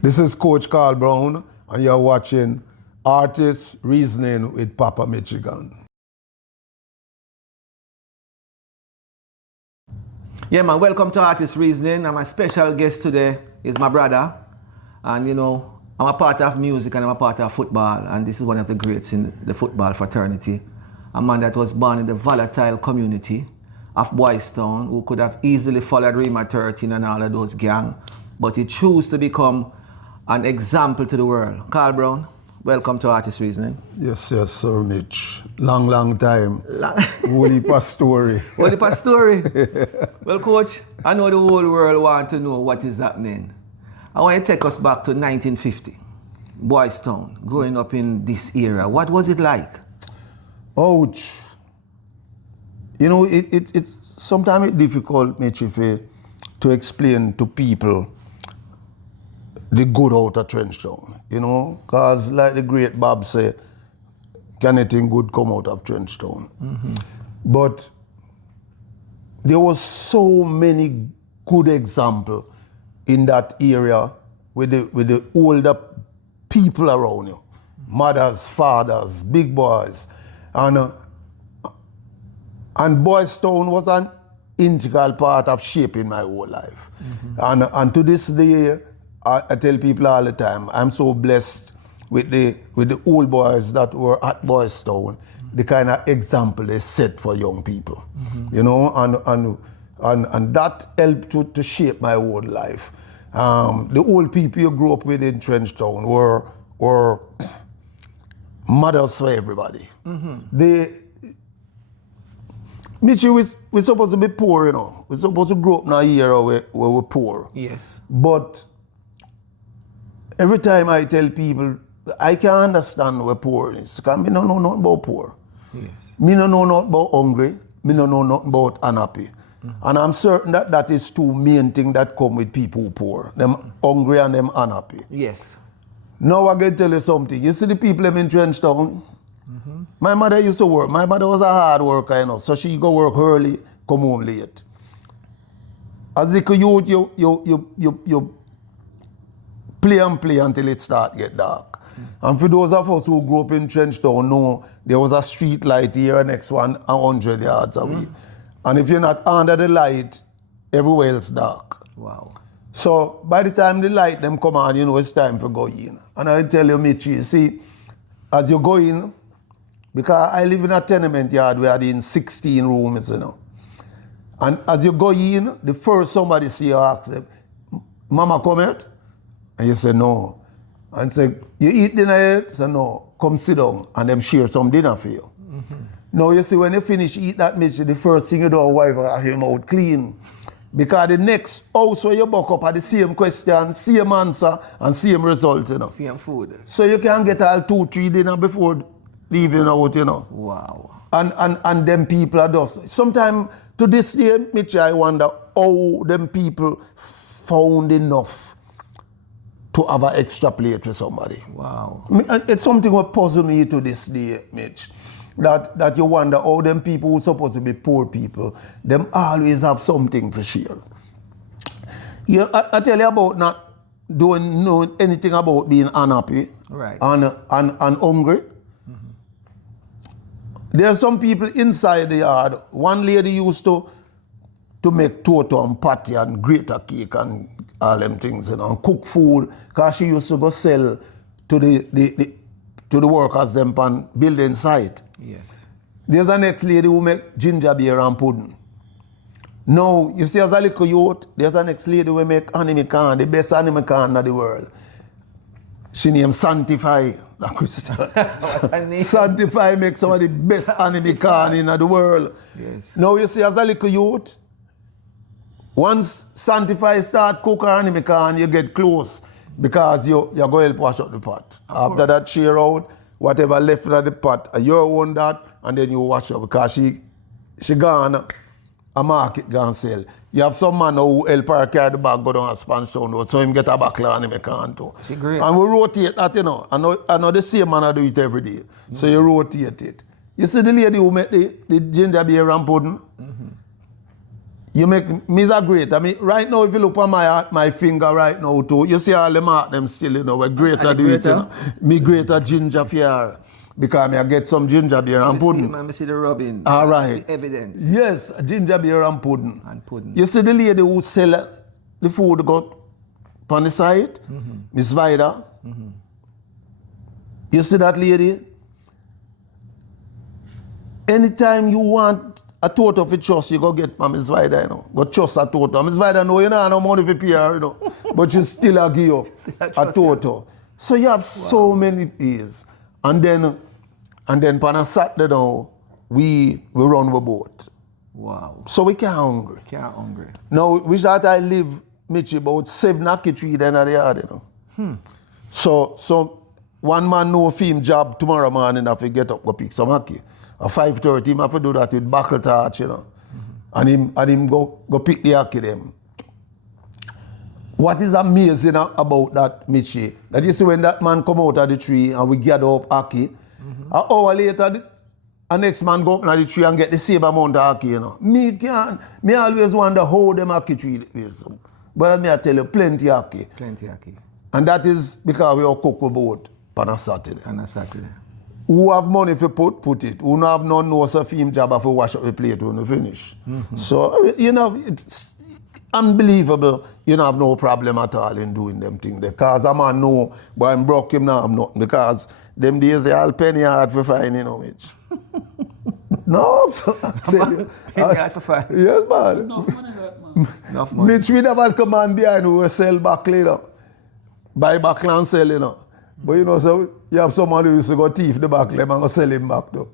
This is Coach Carl Brown, and you're watching Artist Reasoning with Papa Michigan. Yeah, man, welcome to Artist Reasoning. And my special guest today is my brother. And, you know, I'm a part of music and I'm a part of football. And this is one of the greats in the football fraternity. A man that was born in the volatile community of Boys Town, who could have easily followed Rima 13 and all of those gang. But he chose to become an example to the world. Carl Brown, welcome to Artist Reasoning. Yes, sir, Mitch. Long time. Holy story. Holy story. Well, Coach, I know the whole world wants to know what is happening. I want you to take us back to 1950. Boys Town, growing up in this era. What was it like? Ouch. You know, it's sometimes difficult, Mitch, to explain to people the good out of Trenchtown, you know, because like the great Bob said, can anything good come out of Trenchtown? Mm-hmm. But there was so many good examples in that area with the older people around you, mothers, fathers, big boys, and Boys Town was an integral part of shaping my whole life. Mm-hmm. And to this day, I tell people all the time, I'm so blessed with the old boys that were at Boys Town, mm-hmm. the kind of example they set for young people, mm-hmm. you know, and that helped to shape my whole life. The old people you grew up with in Trenchtown were mothers for everybody. Mm-hmm. Mitchie, we're supposed to be poor, you know. We're supposed to grow up in an era where we're poor. Yes. But every time I tell people, I can understand where poor is, because I don't know nothing about poor. Yes. I don't know nothing about hungry. I don't know nothing about unhappy. Mm-hmm. And I'm certain that is two main things that come with people who poor. Them hungry and them unhappy. Yes. Now I'm going to tell you something. You see the people in Trenchtown? Mm-hmm. My mother used to work. My mother was a hard worker, you know, so she go work early, come home late. As a youth, you play and play until it start get dark. Mm-hmm. And for those of us who grew up in Trenchtown, know there was a street light here, next one 100 yards away. Mm-hmm. And if you're not under the light, everywhere else dark. Wow. So by the time the light them come on, you know it's time for go in. And I tell you, Mitch, you see, as you go in, because I live in a tenement yard where in 16 rooms, you know. And as you go in, the first somebody see you ask them, Mama come out? And you say no. And say, you eat dinner yet? Say no. Come sit down and them share some dinner for you. Mm-hmm. Now you see when you finish eat that Mitch, the first thing you do is wipe your mouth clean. Because the next house where you buck up are the same question, same answer, and same result, you know. Same food. So you can get all 2-3 dinner before leaving out, you know. Wow. And them people are just, sometimes to this day, Mitch, I wonder how them people found enough to have an extra plate with somebody. Wow. It's something that puzzles me to this day, Mitch. That you wonder how them people who are supposed to be poor people, them always have something to share. I tell you about not knowing anything about being unhappy, right, and hungry. Mm-hmm. There are some people inside the yard. One lady used to make toto and patty and grater cake and all them things, you know, and cook food, because she used to go sell to the workers them on building site. Yes. There's the next lady who make ginger beer and pudding. Now, you see as a little youth, there's the next lady who make anime can, the best anime can in the world. She named Sanctify. Sanctify makes some of the best anime can in the world. Yes. Now you see as a little youth, once Sanctify start cook her anime can, you get close because you go help wash up the pot. After that, share out whatever left in the pot, you own that, and then you wash up because she gone a market gone sell. You have some man who help her carry the bag go down a Spanish Town Road, so him get a buckler and him can too. She great. And we rotate that, you know. I know the same man do it every day. Mm-hmm. So you rotate it. You see the lady who make the ginger beer and pudding? Mm-hmm. You make me a great. I mean, right now, if you look at my finger right now too, you see all the mark them still, you know, we're greater do it, you know. Me greater ginger fear. Because I get some ginger beer and pudding. I see the rubbing. All right. See evidence. Yes, ginger beer and pudding. And pudding. You see the lady who sell the food got on the side, Miss Vida. You see that lady? Anytime you want a total for trust, you go get Miss Vida, you know. Go trust a total. Miss Vida know you know no money for pay her, you know. But she still a give you a total. So you have so many days. And then on a Saturday now, we run the boat. Wow. So we can't hungry. Can't hungry. Now, we start I live, Mitch, about 7 acre tree then at the yard, you know. So one man know film job tomorrow morning have to get up go pick some hockey. At 5:30, him have to do that with buckle torch, you know. And him go pick the hockey them. What is amazing about that, Mitchie, that you see when that man come out of the tree and we gather up hockey, an hour later, the next man go up in the tree and get the same amount of hockey, you know. Me always wonder how them hockey tree is. But I tell you, plenty hockey. Plenty hockey. And that is because we all cook a boat on a Saturday. On a Saturday. Who have money for put it. Who have none knows a film job for wash up the plate when we finish. So, you know, it's unbelievable. You don't have no problem at all in doing them things. Because a man know, but I'm broke him now, I'm not. Because them days they all penny hard for fine, you know, Mitch. No, I tell you. Penny hard for fine. Yes, man. Enough money that, man. Enough money. Mitch, we never come on behind who will sell back later. Buy back and sell, you know. But you know, so you have somebody who used to go thief the back leg and go sell him back though.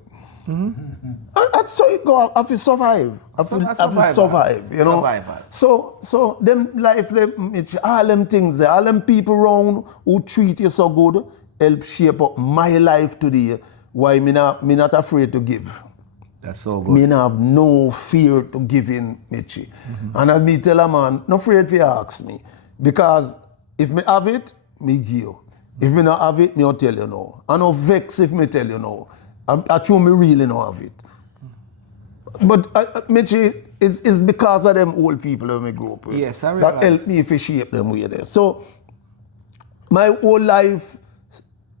And so you go have to survive. Have to survive, you know. Survival. So them life, it's all them things there, all them people around who treat you so good help shape up my life today. Why me not afraid to give. That's so good. Me not have no fear to give in, Mitchie. And as me tell a man, no afraid if you ask me. Because if me have it, me give you. If me not have it, me don't tell you no. I no vex if me tell you no. I true me really not have it. But Mitchie, it's because of them old people that me grew up with. Yes, I realize. That helped me to shape them way there. So my whole life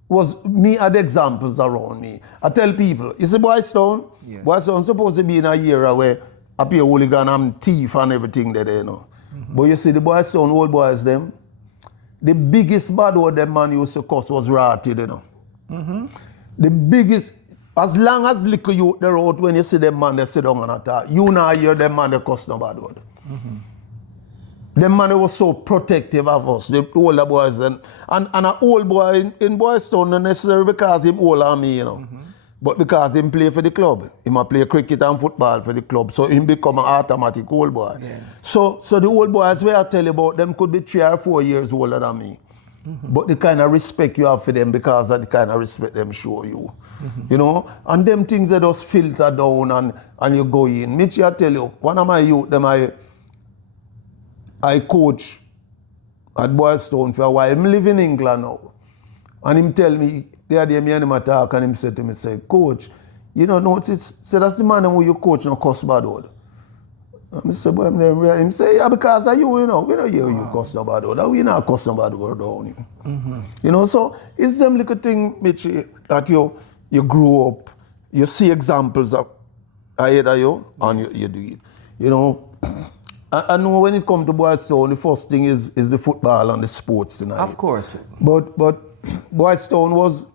was me had examples around me. I tell people, you see Boys Town? Yes. Boys Town supposed to be in a era where I be a hooligan and thief and everything there, you know. But you see the Boys Town, old boys them, the biggest bad word them man used to cuss was rotted, you know. The biggest, as long as little youth they out when you see them man they sit down and attack, you now hear them man they cuss no bad word. Them man they was so protective of us, the older boys and an old boy in Boys Town not necessarily because him older than me, you know. But because him play for the club. He might play cricket and football for the club. So him become an automatic old boy. Yeah. So the old boys where I tell you about them could be 3 or 4 years older than me. But the kind of respect you have for them because of the kind of respect them show you. You know? And them things that just filter down and you go in. Mitch, I tell you, one of my youth, them I coach at Boys Town for a while. I live in England now. And him tell me, the other day me and him talk and him said to me, say, Coach, you know, say that's the man who you coach no cuss bad word. And I said, boy, him say, yeah, because of you know, we don't hear you cuss no bad word. We not cuss no bad word on you. You know, so it's them little thing, Mitch, that you grow up, you see examples of ahead of you, and you do it. You know, I know when it comes to Boys Town, the first thing is the football and the sports tonight. Of course. But Boys Town was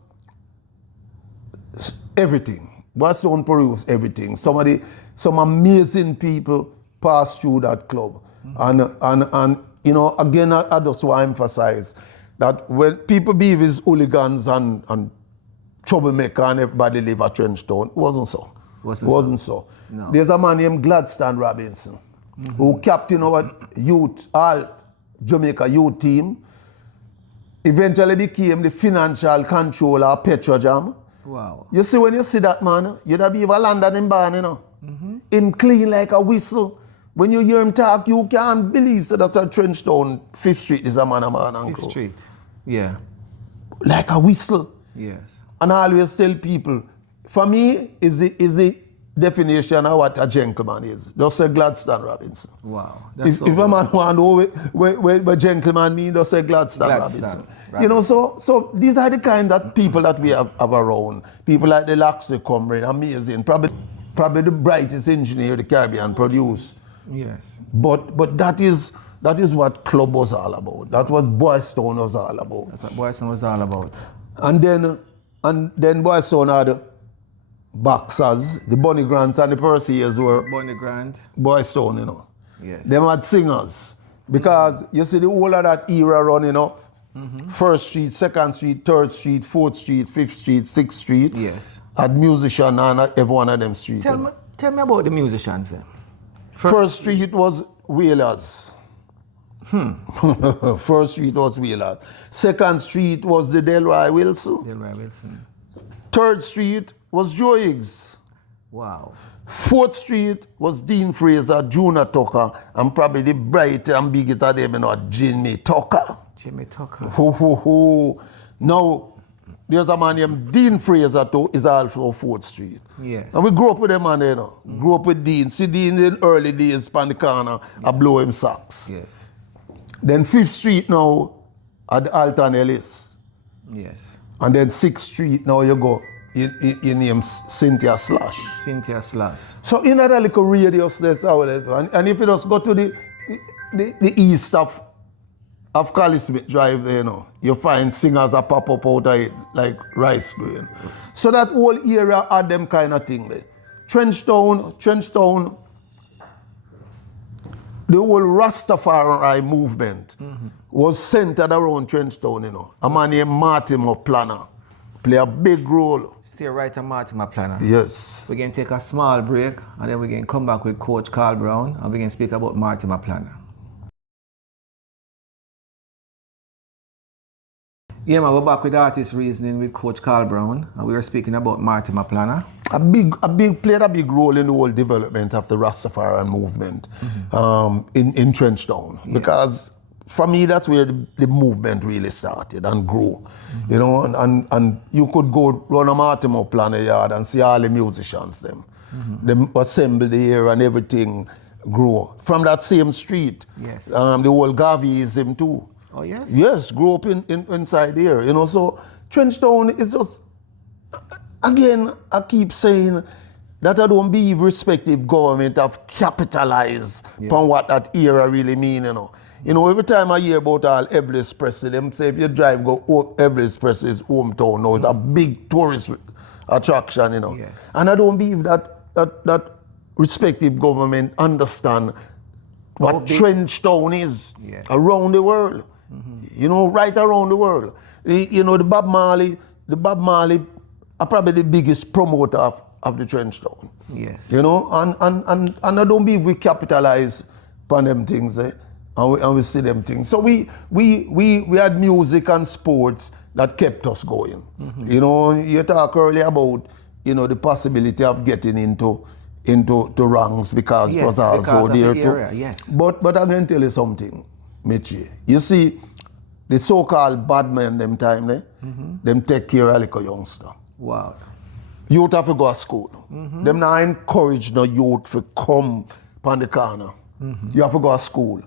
everything. Boys Town produced everything. Some amazing people passed through that club. And you know, again, I just want to emphasize that when people be with hooligans and troublemaker and everybody live at Trench Town, it wasn't so. Wasn't so. No. There's a man named Gladstone Robinson who captained our youth, all Jamaica youth team, eventually became the financial controller of Petrojam. Wow. You see, when you see that man, you'd be even London in barn, you know. Him clean like a whistle. When you hear him talk, you can't believe so that's a Trench Town, 5th Street is a man, uncle. 5th Street. Yeah. Like a whistle. Yes. And I always tell people, for me, is the definition of what a gentleman is. Just say Gladstone Robinson. Wow. If a man want to know what gentleman mean, just say Gladstone Robinson. You know, so these are the kind of people that we have around. People like the Laxley Comrade, amazing. Probably the brightest engineer the Caribbean produced. Yes. But that is what club was all about. That was Boys Town was all about. That's what Boys Town was all about. And then Boys Town had boxers, the Bunny Grants and the Perseus were Bunny Grant. Boys Town, you know. Yes. Them had singers. Because you see the whole of that era running up. First Street, Second Street, Third Street, Fourth Street, Fifth Street, Sixth Street. Yes. Had musicians on every one of them streets. Tell me about the musicians then. First Street was Whalers. First Street was Whalers. Second Street was the Delroy Wilson. Third Street was Joe Higgs. Wow. Fourth Street was Dean Fraser, Junior Tucker, and probably the bright and big of them, you know, Jimmy Tucker. Jimmy Tucker. Now, there's a man named Dean Fraser too, is also 4th Street. Yes. And we grew up with them man, you know. Grew up with Dean. See Dean in the early days, pan the corner, I blow him socks. Yes. Then 5th Street now, at Alton Ellis. Yes. And then 6th Street now you go, you name Cynthia Slash. Cynthia Slash. So in that little radius there's how it is. And if you just go to the east of Cali Smith Drive there, you know, you find singers that pop up out of it like rice grain. So that whole area had them kind of thing there. Trenchtown, the whole Rastafari movement was centered around Trenchtown, you know. A man named Mortimer Planner play a big role. Stay right on Mortimer Planner. Yes. We're going to take a small break and then we're going to come back with Coach Carl Brown and we're going to speak about Mortimer Planner. Yeah, man, we're back with Artist Reasoning with Coach Carl Brown and we were speaking about Mortimer Planner. Played a big role in the whole development of the Rastafarian movement in Trenchtown. Yeah. Because for me, that's where the movement really started and grew. You know, and you could go run a Mortimer Planner yard and see all the musicians them. Them assemble there and everything grew. From that same street, yes. The whole Gavism too. Oh, yes? Yes, grew up inside there, you know. So Trenchtown is just, again, I keep saying that I don't believe respective government have capitalized upon what that era really mean, you know. You know, every time I hear about all Everest Presley, them say if you drive, go Everest Presley's hometown now, it's a big tourist attraction, you know. Yes. And I don't believe that respective government understand what Trenchtown is around the world. You know, right around the world. You know, the Bob Marley are probably the biggest promoter of the Trenchtown. Yes. You know, and I don't believe we capitalize upon them things, and we see them things. So we had music and sports that kept us going. You know, you talk earlier about, you know, the possibility of getting into ranks because it was also there too. Yes. But I'm going to tell you something, Michi. You see, the so-called bad men them time, them take care of like a youngster. Wow. Youth have to go to school. Them now encourage the youth to come on the corner. You have to go to school.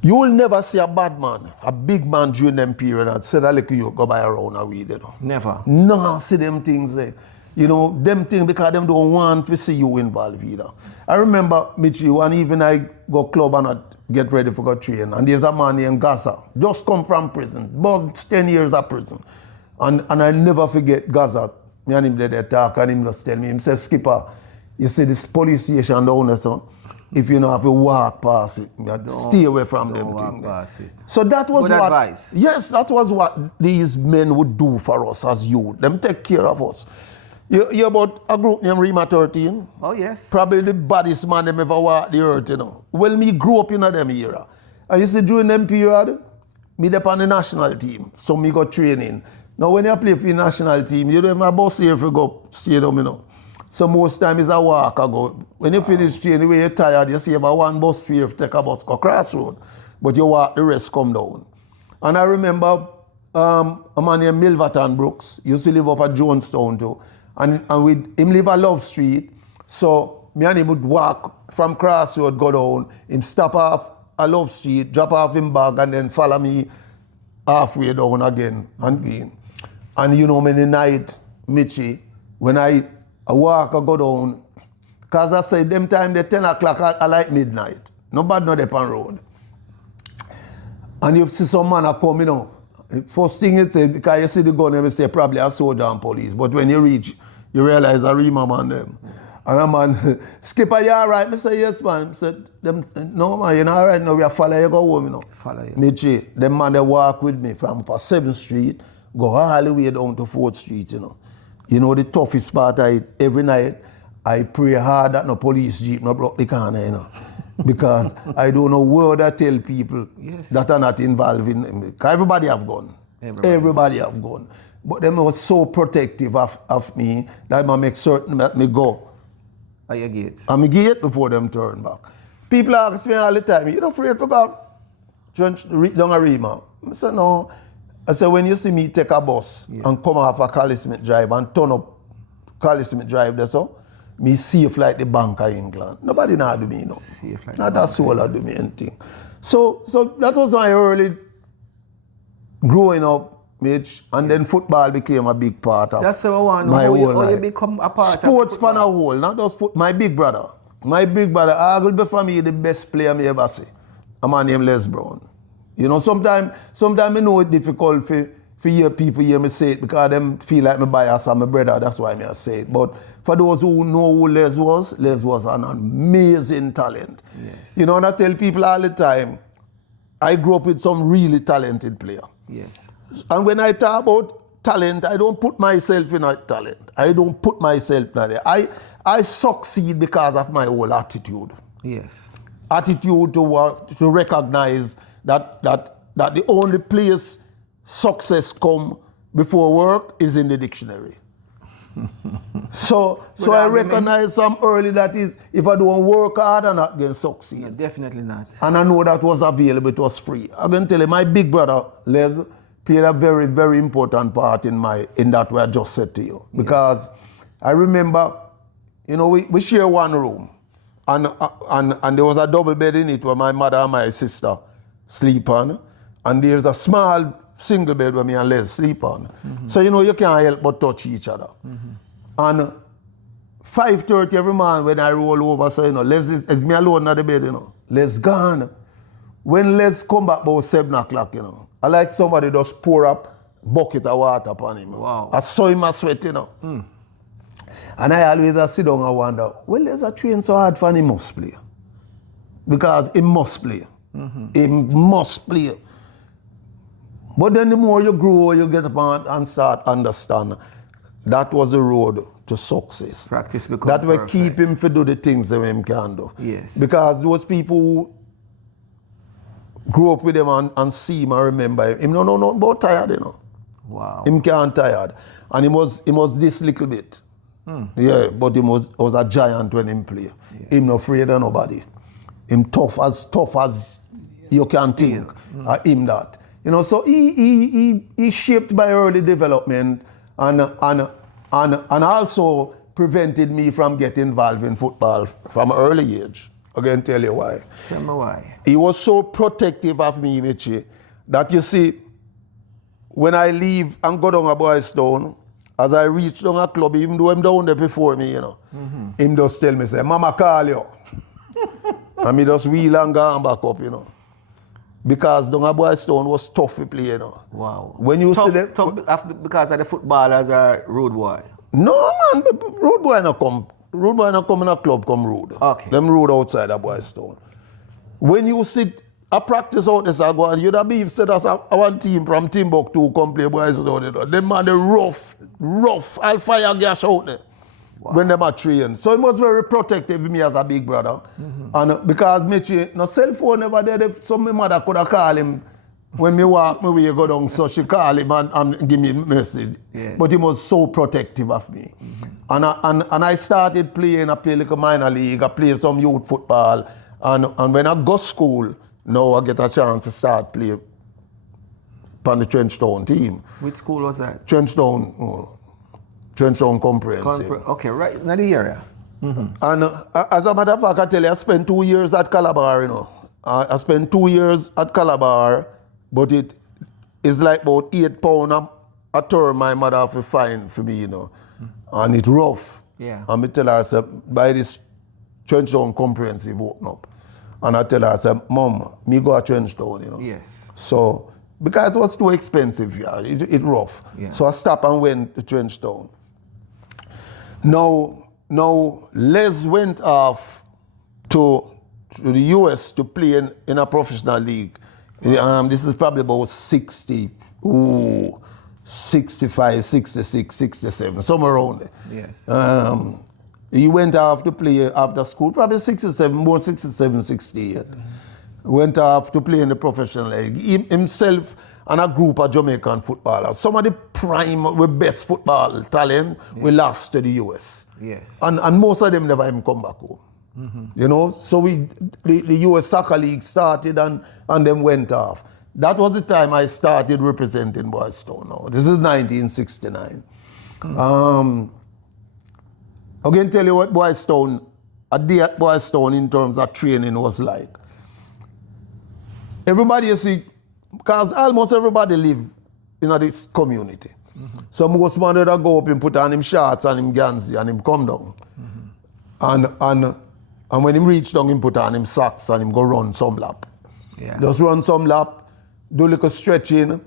You will never see a bad man, a big man during them period and say that like you go by around a weed, you know. Never. No, see them things there. You know, them things because them don't want to see you involved either. I remember, Michi, when even I go club and I get ready for go train, and there's a man named Gaza, just come from prison, about 10 years of prison. And I never forget Gaza. Me and him there talk and him just tell me, him say, Skipper, you see this police station down there, so if you don't have to walk past it, stay away from them things. So that was good what advice. Yes, that was what these men would do for us as youth. Them take care of us. You about a group named Rima 13? Oh, yes. Probably the baddest man them ever walk the earth, you know. Well, me grew up in them era. And you see, during them period, me up on the national team. So me got training. Now, when you play for the national team, you don't have a bus here if you go stadium, you know. So most time is a walk I go. When you finish training, when you're tired, you see about one bus fare if you take a bus go crossroad. But you walk, the rest come down. And I remember a man named Milverton Brooks used to live up at Jonestown too. And him live a Love Street, so me and him would walk from Crossroad, go down, him stop off a Love Street, drop off him bag, and then follow me halfway down again and again. And you know, many night, Mitchie, when I walk or go down, because I say them time, the 10 o'clock, I like midnight. Nobody know they on road. And you see some man come, you know, first thing it say, because you see the gun, you say probably a soldier and police. But when you reach, you realize a Rima man them. And a man, Skipper, you all right? I say, yes, man. I said, no, man, you're not all right now. We are follow you, go home, you know. Follow you. Mitchie, them man, they walk with me from 7th Street, go all the way down to 4th Street, you know. You know, the toughest part of it, every night, I pray hard that no police jeep no block the corner, you know. Because I don't know where I tell people that are not involved in it. Because everybody have gone. Everybody have gone. But them was so protective of me that I make certain that me go. At your gate. And me gate before them turn back. People ask me all the time, you not afraid for God? Down a Rima. I say, no. I say, when you see me take a bus and come off a Cali Smith Drive and turn up Cali Smith Drive there, so me safe like the Bank of England. Nobody not do me, you know. Safe like not a soul do me anything. So that was my early growing up, Mitch, and then football became a big part of that's what I want. my whole life. How you become a part sports of pan a whole, not just my big brother. My big brother, arguably for me, the best player me ever see. A man named Les Brown. You know, sometimes I know it's difficult for hear people hear me say it because them feel like me bias and my brother, that's why I say it. But for those who know who Les was an amazing talent. Yes. You know, and I tell people all the time, I grew up with some really talented player. Yes. And when I talk about talent, I don't put myself in a talent. I don't put myself in there. I succeed because of my whole attitude. Yes. Attitude to recognize that the only place success come before work is in the dictionary. so I recognize from early that is, if I don't work hard, I'm not going to succeed. No, definitely not. And I know that was available, it was free. I'm going to tell you, my big brother, Les, played a very, very important part in that what I just said to you. Because I remember, you know, we share one room. And there was a double bed in it where my mother and my sister sleep on. And there's a small single bed where me and Les sleep on. Mm-hmm. So, you know, you can't help but touch each other. Mm-hmm. And 5:30 every morning when I roll over, so, you know, Les is me alone at the bed, you know. Les gone. When Les come back about 7 o'clock, you know, I like somebody just pour up bucket of water upon him. Wow. I saw him sweat, you know. Mm. And I always sit down and wonder, well, Les a train so hard for him, he must play. Because he must play. Mm-hmm. He must play. But then the more you grow, you get up and start understand that was the road to success. Practice becomes that will keep him to do the things that him can do. Yes. Because those people who grew up with him and see him and remember him don't know nothing about tired, you know. Wow. Him can't tired. And he was this little bit. Yeah, but he was a giant when him play. Yeah. Him not afraid of nobody. Him tough as you can think. Him that. You know, so he shaped my early development and also prevented me from getting involved in football from an early age. I'm going to tell you why. Tell me why. He was so protective of me, Michi, that you see, when I leave and go down a Boys Town, as I reach down a club, even though I'm down there before me, you know, him just tell me, say, Mama call you. And me just wheel and go back up, you know. Because down a Boys Town was tough to play, you know. Wow. When you tough, see them, tough because of the footballers are road boy. No man, road boy not come. Road boy not come in a club come road. Okay. Them road outside a Boys Town. When you sit a practice out this go and you'd have been said as one team from Timbuktu come play Boys Town, you know. Them man they rough, I'll fire gas out there. Wow. When they are trained. So he was very protective of me as a big brother. And because Mitchie, no cell phone never there, so my mother could have called him when me walk my way go down, so she call him and give me a message. Yes. But he was so protective of me. And I started playing, I played like a minor league, I played some youth football. And when I go to school, now I get a chance to start playing on the Trenchtown team. Which school was that? Trenchtown. Trenchtown Comprehensive. Okay, right in the area. And as a matter of fact, I tell you, I spent 2 years at Calabar, you know. I spent 2 years at Calabar, but it is like about £8 a term my mother have to find for me, you know. And it's rough. Yeah. And I tell her, I say, by this Trenchtown Comprehensive open up. And I tell her, I say, Mom, me go to Trenchtown, you know. Yes. So, because it was too expensive, yeah, it rough. Yeah. So I stopped and went to Trenchtown. Now, Les went off to the US to play in a professional league. This is probably about 65, 66, 67, somewhere around there. Yes. He went off to play after school, probably 67, more 67, 68. Went off to play in the professional league. Himself and a group of Jamaican footballers. Some of the prime, the best football talent, we lost to the US. Yes. And most of them never even come back home. You know, so the US Soccer League started and then went off. That was the time I started representing Boys Town now. This is 1969. I can tell you what Boys Town, a day at Boys Town in terms of training was like. Everybody, you see, because almost everybody live in this community. So most man that go up and put on him shorts and him ganzi and him come down. And when him reach down, him put on him socks and him go run some lap. Yeah. Just run some lap, do a little stretching,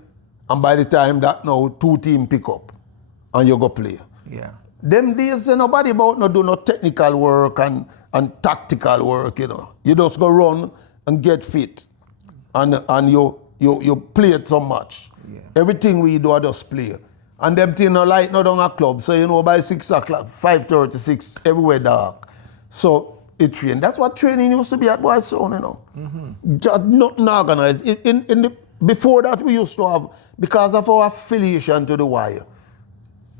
and by the time that now, 2 team pick up and you go play. Yeah. Them days, nobody about no do no technical work and tactical work, you know. You just go run and get fit. And you play it so much. Yeah. Everything we do, I just play. And them thing no light not on a club. So you know by 6 o'clock, 5:36, everywhere dark. So it train. That's what training used to be at Boys Town, you know. Just nothing organized. Before that we used to have, because of our affiliation to the wire,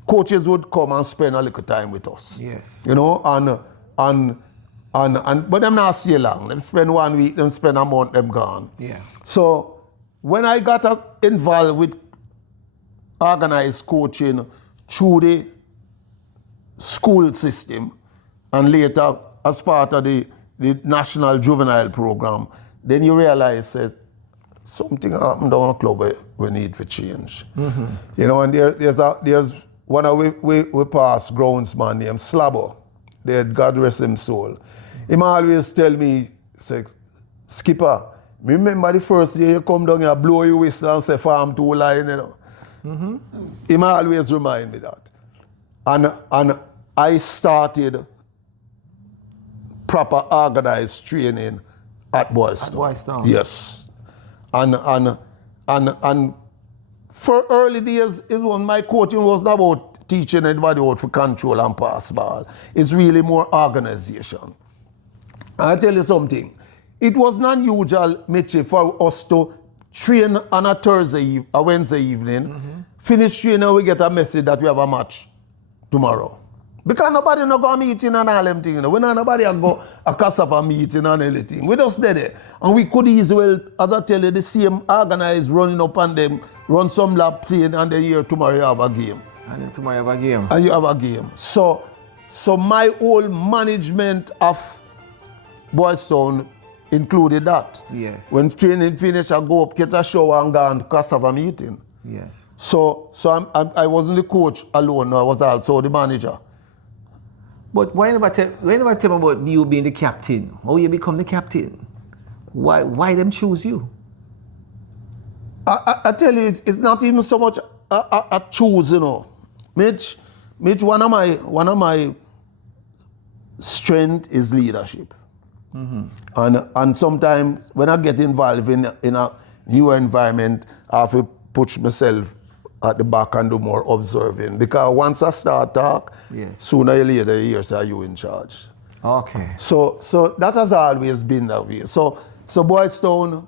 coaches would come and spend a little time with us. Yes. You know, but them not stay long. Them spend 1 week, them spend a month, them gone. Yeah. So when I got involved with organized coaching through the school system and later as part of the National Juvenile Program, then you realize that something happened down the club where we need to change. You know, and there's one of we past groundsman named Slabber. God rest him soul. He always tell me, say, Skipper, remember the first year you come down here, blow your whistle and say farm 2 line, you know. He always remind me that. And I started proper organized training at Boys Town. At Boys Town. Yes. And for early days, it was my coaching wasn't about teaching anybody how to control and pass ball. It's really more organization. I'll tell you something. It was not usual, Mitchie, for us to train on a Wednesday evening, finish training, we get a message that we have a match tomorrow. Because nobody no go a meeting and all them things, you know. We not nobody go a cassava meeting and anything. We just did it. And we could easily, as I tell you, the same organized running up on them, run some lap playing, and then here tomorrow you have a game. And then tomorrow you have a game. And you have a game. So my whole management of Boys Town included that. Yes. When training finished, I go up, get a shower and go and cassava meeting. Yes. So I wasn't the coach alone, I was also the manager. But why never tell me about you being the captain? How you become the captain? Why them choose you? I tell you, it's not even so much a choose, you know. Mitch, one of my strength is leadership. And sometimes when I get involved in a new environment, I have to push myself at the back and do more observing. Because once I start talk, sooner or later you hear say you in charge. Okay. So that has always been that way. So Boys Town,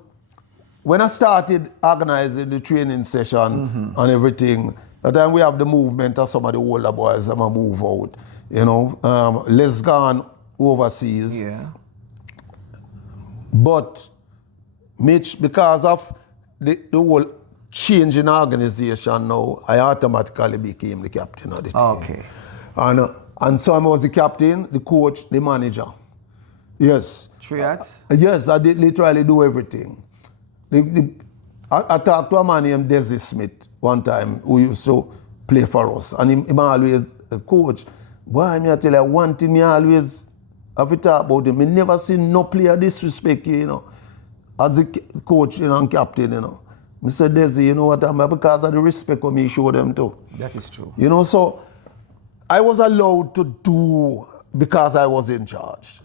when I started organizing the training session and everything, at the time we have the movement of some of the older boys that move out. You know, Les gone overseas. Yeah. But Mitch, because of the whole change in organization now, I automatically became the captain of the team. Okay. And so I was the captain, the coach, the manager. Yes. 3 hats? Yes, I did literally do everything. I talked to a man named Desi Smith one time who used to play for us. And him always, coach, boy, I tell you, one thing I always have to talk about him. I never seen no player disrespect you, you know, as a coach, you know, and captain, you know. I said, Desi, you know what, because of the respect for me show them too. That is true. You know, so I was allowed to do because I was in charge.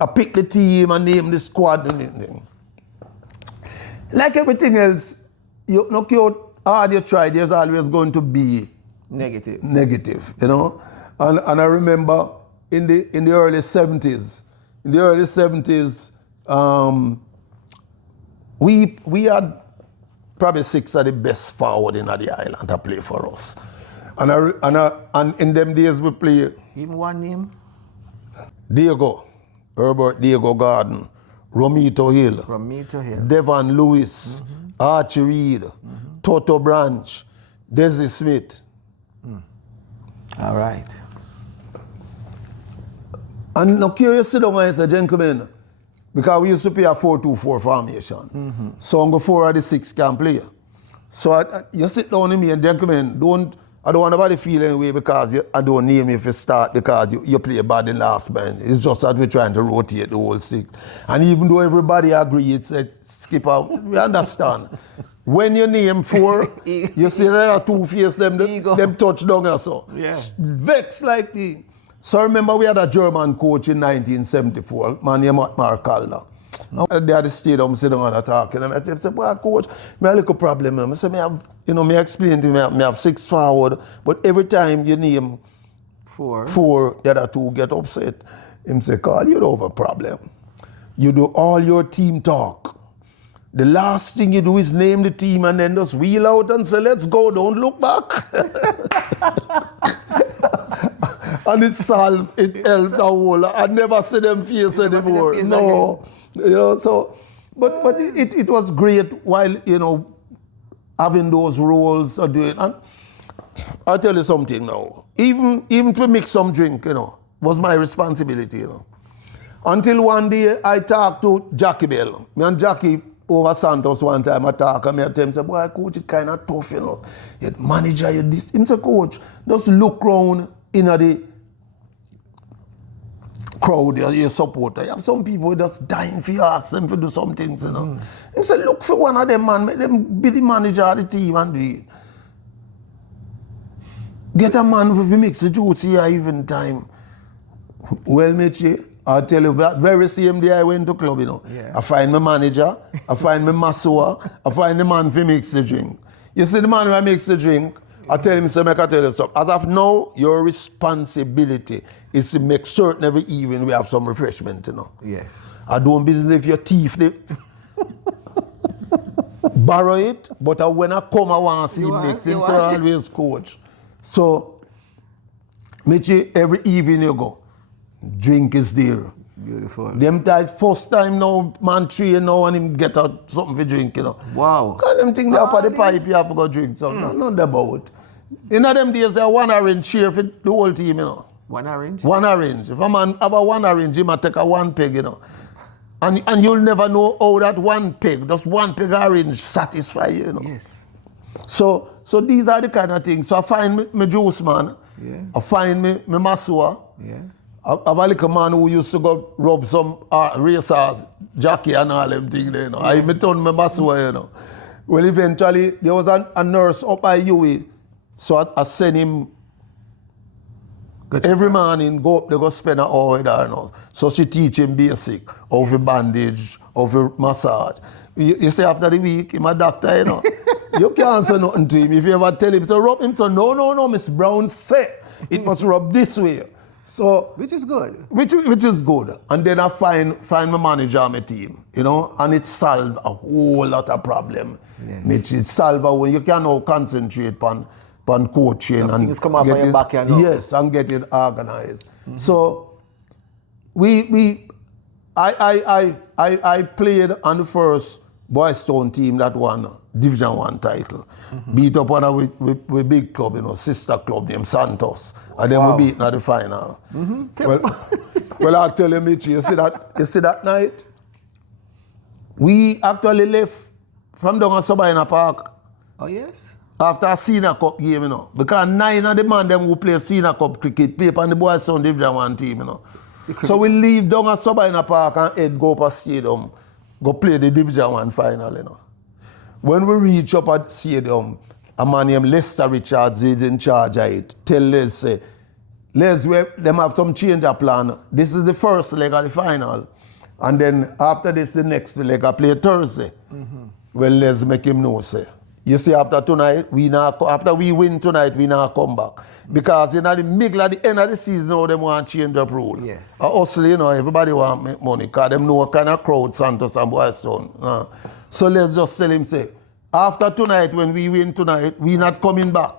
I picked the team and named the squad and everything. Like everything else, you look how hard you try, there's always going to be negative, you know. And I remember in the early 70s, we had probably 6 of the best forward in the island to play for us. And in them days we play. Even one name? Herbert Diego Garden, Romito Hill, Devon Lewis, Archie Reed, Toto Branch, Desi Smith. All right. And now curious sit down and say, gentlemen, because we used to play a 4-2-4 formation. So on go 4 of the 6 can play. So you sit down with me and gentlemen, I don't want nobody feel any way because I don't name you if you start because you play bad in last man. It's just that we're trying to rotate the whole 6. And even though everybody agree, it's skipper, we understand. When you name 4, you see there are 2 faces, them touch down or so. Yeah. Vex like me. So I remember we had a German coach in 1974, man named Mark Calder. They had the stadium sitting on and talking. And I said, boy, coach, I have a little problem. I said, I explain to me, I have 6 forward, but every time you name 4, the other 2 get upset. Him say, Carl, you don't have a problem. You do all your team talk. The last thing you do is name the team and then just wheel out and say, let's go, don't look back. And it solved, it helped the whole. I never see them face anymore. No. You know, so, but it was great while, you know, having those roles or doing. And I'll tell you something now. Even to mix some drink, you know, was my responsibility, you know. Until one day I talked to Jackie Bell. Me and Jackie over Santos one time I talk and I tell him, say, boy, coach, it's kind of tough, you know. You're manager, you're this. Him say, coach, just look round in the crowd, your supporter. You have some people just dying for you, ask them to do some things, you know. He said, look for one of them, man, make them be the manager of the team and get a man who mix the juice here even time. Well, Mitchie, I'll tell you, that very same day I went to club, you know. Yeah. I find my manager, I find my masseur, I find the man who mix the drink. You see the man who makes the drink, I tell him, I tell you something. As of now, your responsibility is to make certain every evening we have some refreshment, you know. Yes. I don't business if your teeth, they borrow it, but when I come, I want to see him mix it, so I always coach. So, Mitchie, every evening you go, drink is there. Beautiful. Them that first time now, man train now and him get out something for drink, you know. Wow. Because them think they up at the pipe, you have to go drink something. None about. In them days, there one orange share for the whole team, you know. One orange? One orange. If a man have a one orange, he might take a 1 peg, you know. And you'll never know how that 1 peg, just 1 peg orange satisfy you, you know. Yes. So these are the kind of things. So I find my juice man. Yeah. I find me masseur. Yeah. I have a little man who used to go rub some racers, Jackie and all them things there, you know. I turn my masseur, you know. Well, eventually, there was a nurse up by UA, so I send him every morning, go up, they go spend an hour with her, you know. So she teach him basic, how to bandage, how to massage. You see, after the week, he's a doctor, you know. You can't say nothing to him. If you ever tell him, so rub him, so no, Miss Brown say, it must rub this way. So, which is good. Which is good. And then I find my manager on my team, you know, and it solved a whole lot of problem. Yes. Which it solved when you can now concentrate on coaching and things come out from your back here now. Yes, and get it organized. So I played on the first Boys Town team that won Division 1 title. Beat up one of we big club, you know, sister club named Santos. And then we beat at the final. Well, I'll tell you, Mitchie, you see that night? We actually left from down at Sabina Park. Oh, yes? After a senior cup game, you know. Because 9 of the man them who play senior cup cricket play on the Boys Town Division 1 team, you know. So we leave down at Sabina Park and head go up a stadium, go play the Division 1 final, you know. When we reach up at stadium, a man named Lester Richards is in charge of it. Tell Les, say, Les, them have some change of plan. This is the first leg of the final. And then after this, the next leg I play Thursday. Well, Les make him know, say, you see, after tonight, after we win tonight, we now come back. Because in the middle of the end of the season, now they want to change up rule. Yes. Also, you know, everybody want to make money because they know what kind of crowd Santos and Boys Town. So let's just tell him, say, after tonight, when we win tonight, we not coming back.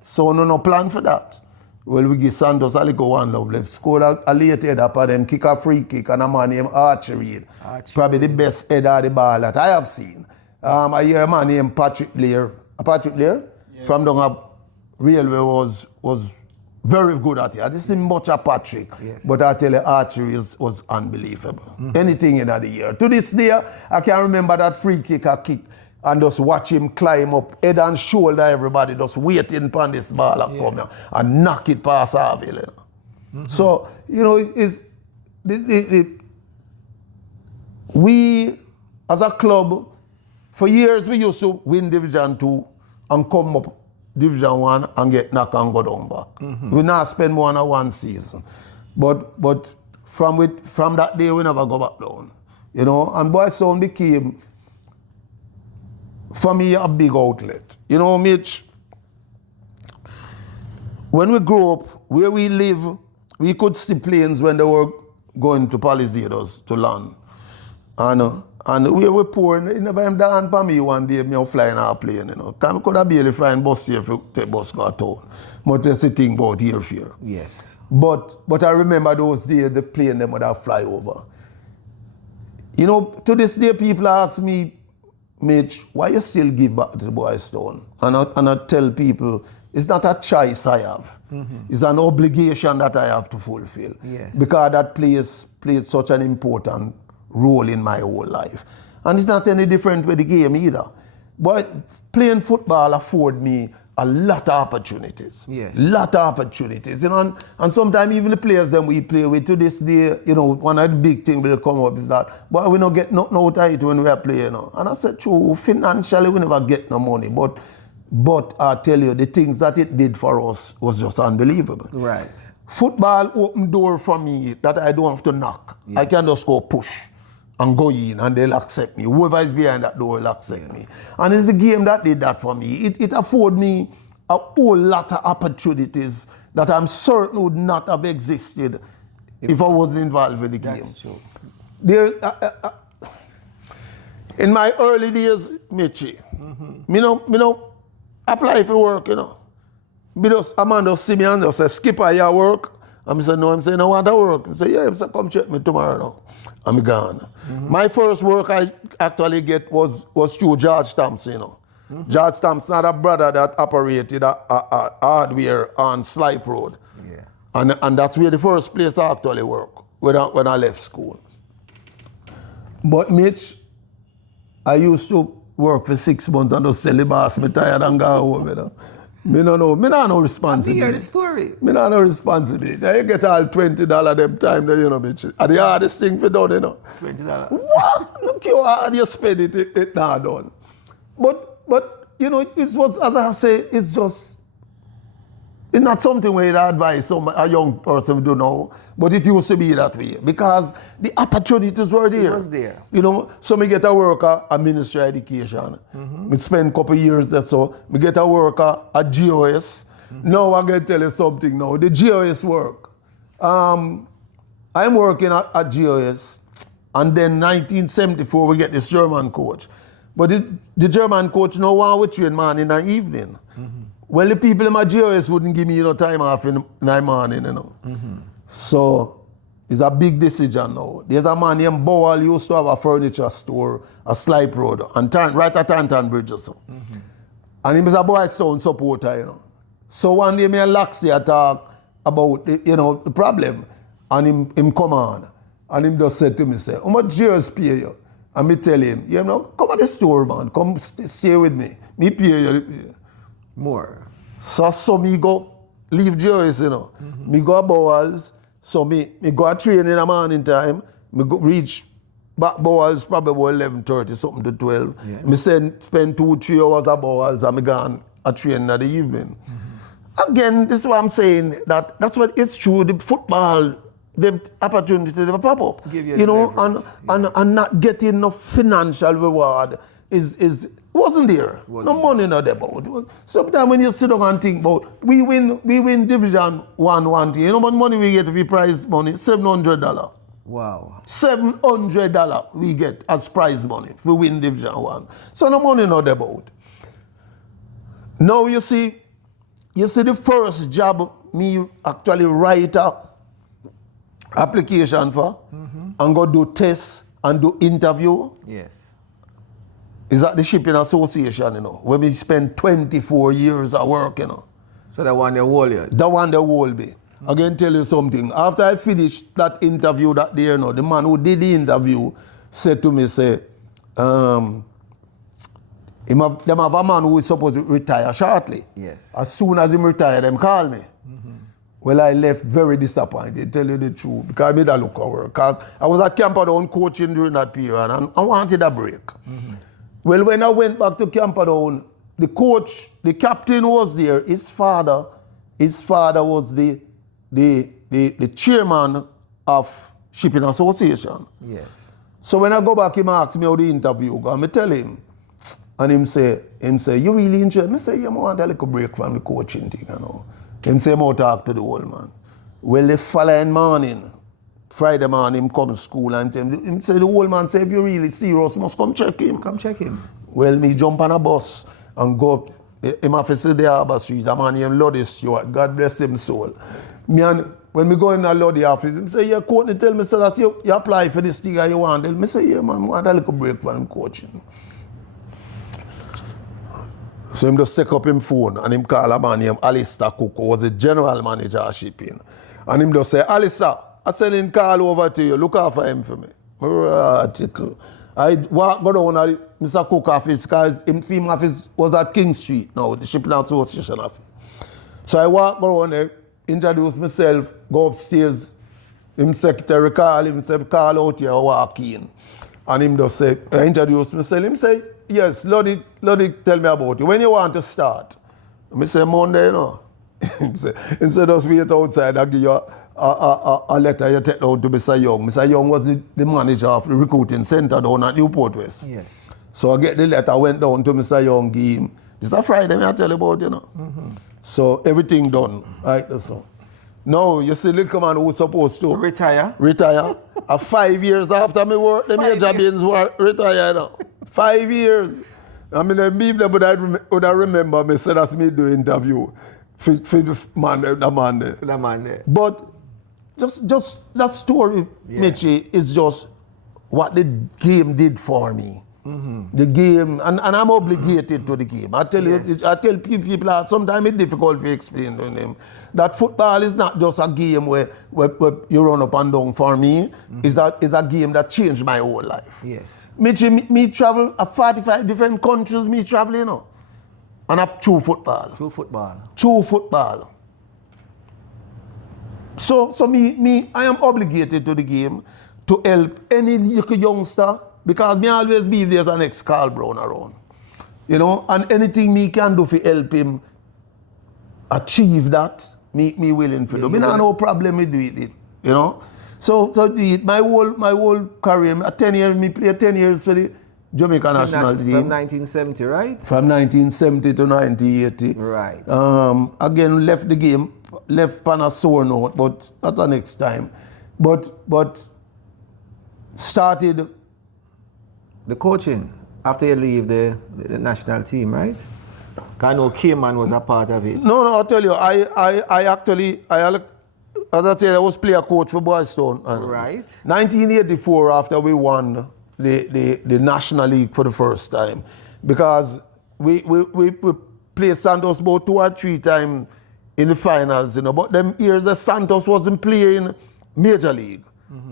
So no plan for that. Well, we give Santos a little one love. Let's score a late header up them, kick a free kick, and a man named Archery. Probably the best header of the ball that I have seen. I hear a man named Patrick Blair. Patrick Blair from down up railway was very good at it. I didn't see much of Patrick, but I tell you, Archery was unbelievable. Anything in the year. To this day, I can remember that free kick I kicked and just watch him climb up, head and shoulder everybody, just waiting upon this ball and come here and knock it past Harville. You know? So, you know, we as a club, for years we used to win Division 2 and come up Division 1 and get knocked and go down back. We now spend more than one season. But from that day we never go back down. You know, and Boys Town became, for me, a big outlet. You know, Mitch, when we grew up, where we live, we could see planes when they were going to Palisadoes to land. And we were poor, it never even dawned upon me one day, me flying our plane, you know. Because I could have barely flying bus here if you take bus go to town. But that's the thing about here. Yes. But I remember those days, the plane them would have fly over. You know, to this day, people ask me, Mitch, why you still give back to the Boys Town? And I tell people, it's not a choice I have. It's an obligation that I have to fulfill. Yes. Because that played such an important role in my whole life. And it's not any different with the game either. But playing football afford me a lot of opportunities. Yes. Lot of opportunities. You know, and sometimes even the players that we play with to this day, you know, one of the big things will come up is that, but we don't get nothing out of it when we are playing. You know? And I said, true, financially we never get no money. But I tell you, the things that it did for us was just unbelievable. Right. Football opened door for me that I don't have to knock. Yes. I can just go push and go in and they'll accept me. Whoever is behind that door will accept me. And it's the game that did that for me. It afforded me a whole lot of opportunities that I'm certain would not have existed if I wasn't involved with the game. That's true. In my early days, Mitchie, me no apply for work, you know. A man just see me and just say, Skipper, you work? And I say, no. I'm saying, I want to work. I say, yeah. I say, come check me tomorrow now. I'm gone. My first work I actually get was through George Thompson, you know. George Thompson had a brother that operated a hardware on Slipe Road. Yeah. And that's where the first place I actually work when I left school. But Mitch, I used to work for 6 months and just sell the boss. Me tired and go home, you know. Me no know. Me no responsibility. I hear the story. Me no know responsibility. I get all $20 them time there, you know, bitch. And the hardest thing for done, you know. $20. What? Look how hard you spend it now done. But you know, it was, as I say, it's not something where you advise a young person to know, but it used to be that way because the opportunities were there. It was there. You know, so me get a work at Ministry of Education. Me spend a couple of years there, so me get a work at GOS. Now I'm going to tell you something now. The GOS work. I'm working at GOS, and then 1974 we get this German coach. But the German coach now want to train man in the evening. Well, the people in my GOS wouldn't give me time off in the morning, you know. So It's a big decision now. There's a man named Bowell used to have a furniture store, a Slipe Road, and right at Tanton Bridge or so. And he was a Boys Town supporter, you know. So one day me and Laxi talk about, you know, the problem. And him come on. And him just said to me, say, how much years pay you? And me tell him, you know, come at the store, man. Come stay with me. Me pay you. More. So me go leave Jersey, you know. Me go to Bowles. So me go a train in the morning time. Me go reach back Bowles probably about 11:30, something to 12. Yeah. Me spend 2-3 hours at Bowles and me go on a train in the evening. Again, this is what I'm saying, that's what it's true. The football, the opportunity to pop up. You know, and not getting no financial reward wasn't there. No money not about. Sometimes when you sit down and think about, we win Division 1 year. You know what money we get if we prize money? $700. Wow. $700 we get as prize money if we win Division 1. So no money not about. Now you see the first job me actually write a application for and go do tests and do interview. Yes. Is at the Shipping Association, you know, where we spend 24 years at work, you know. So that one the whole year? That one the whole be. I can tell you something. After I finished that interview that day, you know, the man who did the interview said to me, say, them have a man who is supposed to retire shortly. Yes. As soon as he retired, them call me. Well, I left very disappointed, tell you the truth, because I made a look at work. Because I was at Camperdown coaching during that period and I wanted a break. Well, when I went back to Camperdown, the coach, the captain was there. His father was the chairman of Shipping Association. Yes. So when I go back, he asked me how the interview go. I tell him, and him say, you really interested? I say, yeah, I want a little break from the coaching thing, you know. Him say, I talk to the old man. Well, the following morning, Friday morning, him come to school and tell him say, the old man say, if you really serious, must come check him. Come check him. Well, me jump on a bus and go up. Him office is the Harbour Street, a man named Lodi Stewart, God bless him soul. Me and when me go in the Lodi office, him say, yeah, Courtney tell me, so that you apply for this thing and you want. Me say, yeah, man, I want a little break from him coaching. So him just take up him phone and him call a man named Alistair Cook, who was the general manager of Shipping. And him just say, Alistair, I send him call over to you, look after him for me. I go down to Mr. Cook office because his film office was at King Street now, the Shipping Association office. So I walk around there, introduce myself, go upstairs. Him secretary call him, say, call out here, I walk in. And him just say, I introduce myself. Him say, yes, Lodi, tell me about you. When you want to start? I say, Monday, you know. Him say, just wait outside, I'll give you a letter you take down to Mr. Young. Mr. Young was the manager of the recruiting center down at Newport West. Yes. So I get the letter, went down to Mr. Young, give him. This is a Friday, I tell you about, you know. So everything done, right? So now, you see little man who's supposed to retire. 5 years after me work, the major beans were retired now. 5 years. I mean, I mean, but I remember me said that's me do interview for the man there. But just that story, Mitchie, is just what the game did for me. The game, and I'm obligated to the game. I tell you, I tell people that sometimes it's difficult to explain to them that football is not just a game where you run up and down. For me, it's a game that changed my whole life. Yes. Me travel 45 different countries, me travel, you know. And up through football. Through football. So me, I am obligated to the game to help any little youngster, because me always be there's an ex-Carl Brown around. You know, and anything me can do to help him achieve that, me willing to do. Me not no problem with it, you know. So my whole career, 10 years, me play 10 years for the Jamaica National Team. From 1970, right? From 1970 to 1980. Right. Again, left the game, left on a sore note, but that's the next time. But started the coaching after you leave the national team, right? I know Cayman was a part of it. No, I'll tell you, I actually as I said, I was player coach for Boys Town. Right. 1984, after we won the National League for the first time, because we played Santos about 2 or 3 times in the finals, you know. But them years the Santos wasn't playing Major League.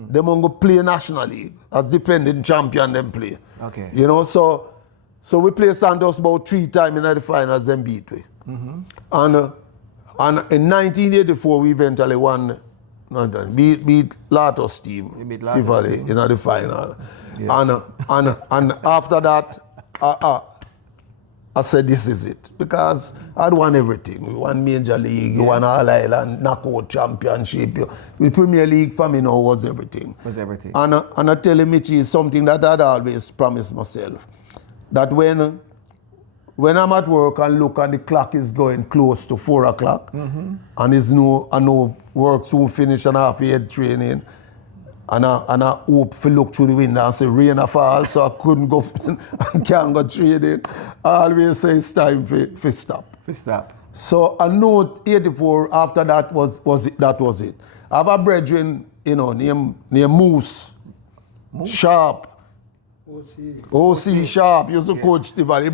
They go play National League as defending champion. Them play. Okay. You know, so we played Santos about 3 times in the finals. Then beat we. And in 1984 we eventually won. Beat Latos team. Tivoli in the final. Yes. And after that, I said, this is it. Because I'd won everything. We won Major League, we won All Island, knockout championship. The Premier League for me now was everything. Was everything. And I tell him, Mitchie, is something that I'd always promised myself. That when I'm at work and look and the clock is going close to 4 o'clock, and I know work soon finish and half head training, and I hope to look through the window and say rain a fall, so I couldn't go, I can't go trading. I always say it's time for stop. For stop. So I know 84 after that was it. I have a brethren, you know, named Moose Sharp. OC Sharp used to coach the Valley. He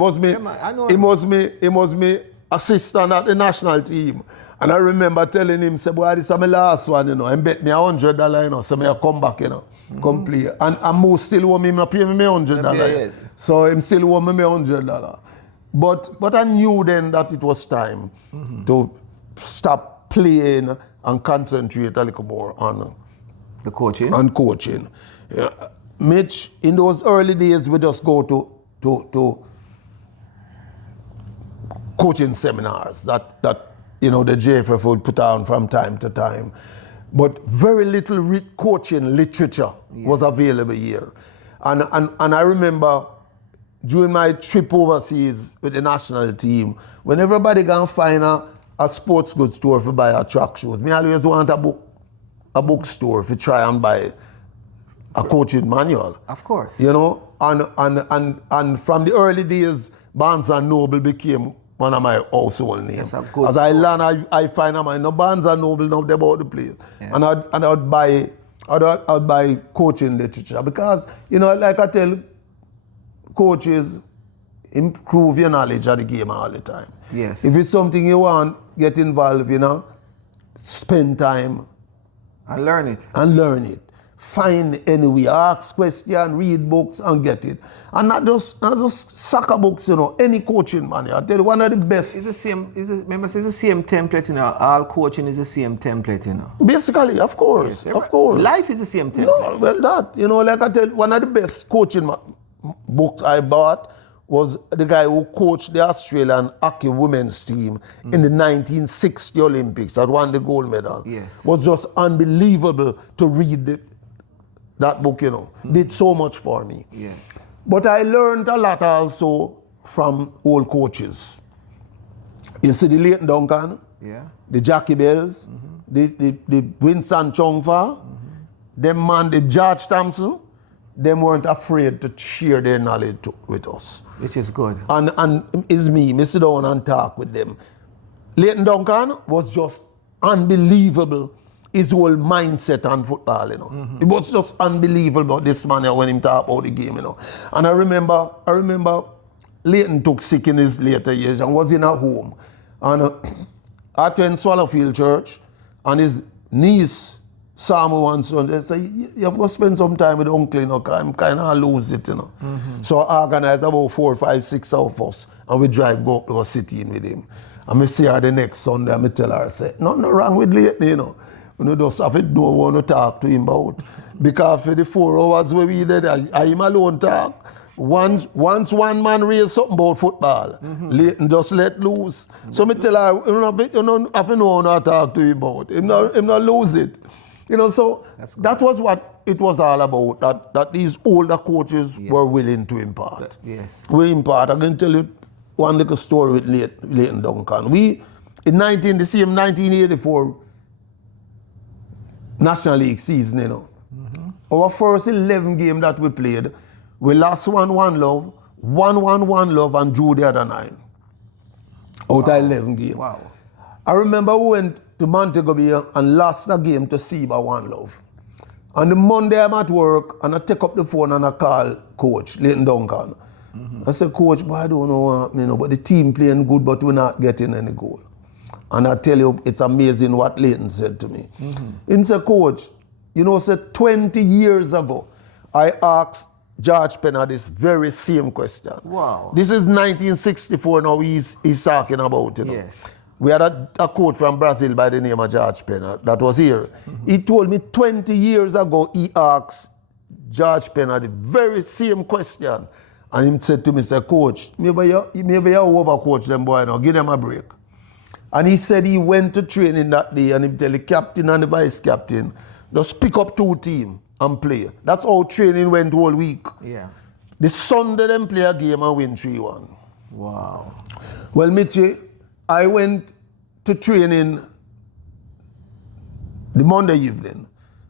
was me assistant at the national team. And I remember telling him, say, boy, this is my last one, you know, and bet me $100, you know, so I come back, you know, come play. And Moose still owe me, pay me $100. So him still owe me $100. But I knew then that it was time to stop playing and concentrate a little more on the coaching. On coaching. Yeah. Mitch, in those early days, we just go to coaching seminars that you know the JFF would put on from time to time, but very little coaching literature was available here, and I remember during my trip overseas with the national team, when everybody can find a sports goods store to buy a track shoes, me always want a bookstore to try and buy a coaching manual. Of course. You know, and from the early days, Barnes and Noble became one of my household names. As I learn, I find them, I know Barnes and Noble know about the place. Yeah. And I'd buy coaching literature because, you know, like I tell coaches, improve your knowledge of the game all the time. Yes. If it's something you want, get involved, you know, spend time. And learn it. Find anyway, ask questions, read books and get it. And not just soccer books, you know, any coaching manual. I tell you, one of the best. It's the same, remember, it's the same template, you know. All coaching is the same template, you know. Basically, of course, yes, of course. Life is the same template. No, well, that, you know, like I tell you, one of the best coaching books I bought was the guy who coached the Australian hockey women's team in the 1960 Olympics that won the gold medal. Yes. Was just unbelievable to read that book, you know. Did so much for me. Yes. But I learned a lot also from old coaches. You see the Leighton Duncan, the Jackie Bells, the Winston Chongfa, them man, the George Thompson, them weren't afraid to share their knowledge with us. Which is good. And it's me sit down and talk with them. Leighton Duncan was just unbelievable. His whole mindset on football, you know. It was just unbelievable about this man when he talk about the game, you know. And I remember Leighton took sick in his later years and was in a home. And I attended Swallowfield Church, and his niece saw me once and they said, you have to spend some time with uncle, you know, because I'm kind of lose it, you know. So I organized about 4, 5, 6 of us, and we drive go up to a city in with him. And I see her the next Sunday, and I tell her, I say, nothing wrong with Leighton, you know. You just have to know what to talk to him about. Because for the 4 hours we did, I him alone talk. Once one man raised something about football, just let loose. So me tell her, you don't have to know how to talk to him about. Him not lose it. You know, so that was what it was all about, that these older coaches were willing to impart. We impart. I can tell you one little story with Leighton Duncan. The same 1984, National League season, you know. Our first 11 game that we played, we lost 1-1 love, 1-1 love, and drew the other 9. Out of 11 games. Wow. I remember we went to Montego Bay and lost a game to Seba One Love. On the Monday I'm at work and I take up the phone and I call coach, Leighton Duncan. I said, coach, but I don't know, but the team playing good, but we're not getting any goal. And I tell you, it's amazing what Leighton said to me. He said, coach, said 20 years ago, I asked George Penner this very same question. Wow. This is 1964 now he's talking about, Yes. We had a coach from Brazil by the name of George Penner that was here. He told me 20 years ago he asked George Penner the very same question. And he said to me, say, coach, maybe you overcoach them boy now, give them a break. And he said he went to training that day and he tell the captain and the vice captain, just pick up 2 teams and play. That's how training went all week. Yeah. The Sunday them play a game and win 3-1. Wow. Well, Mitchie, I went to training the Monday evening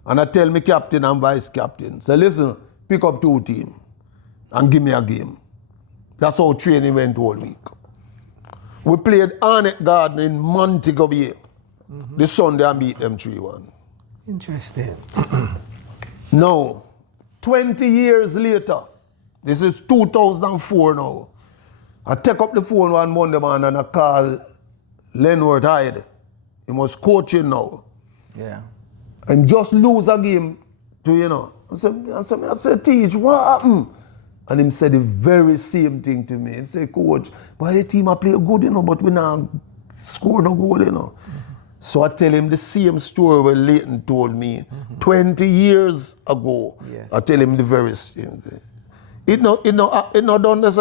and I tell my captain and vice captain, say, listen, pick up 2 teams and give me a game. That's how training went all week. We played Arnett Garden in Montego Bay the Sunday and beat them 3-1. Interesting. Now, 20 years later, this is 2004 now, I take up the phone one Monday man and I call Lenworth Hyde. He was coaching now. Yeah. And just lose a game to, I said, teach, what happened? And him said the very same thing to me. He said, coach, but the team I play good, but we not score no goal, So I tell him the same story where Leighton told me 20 years ago. Yes. I tell him the very same thing. It not done this,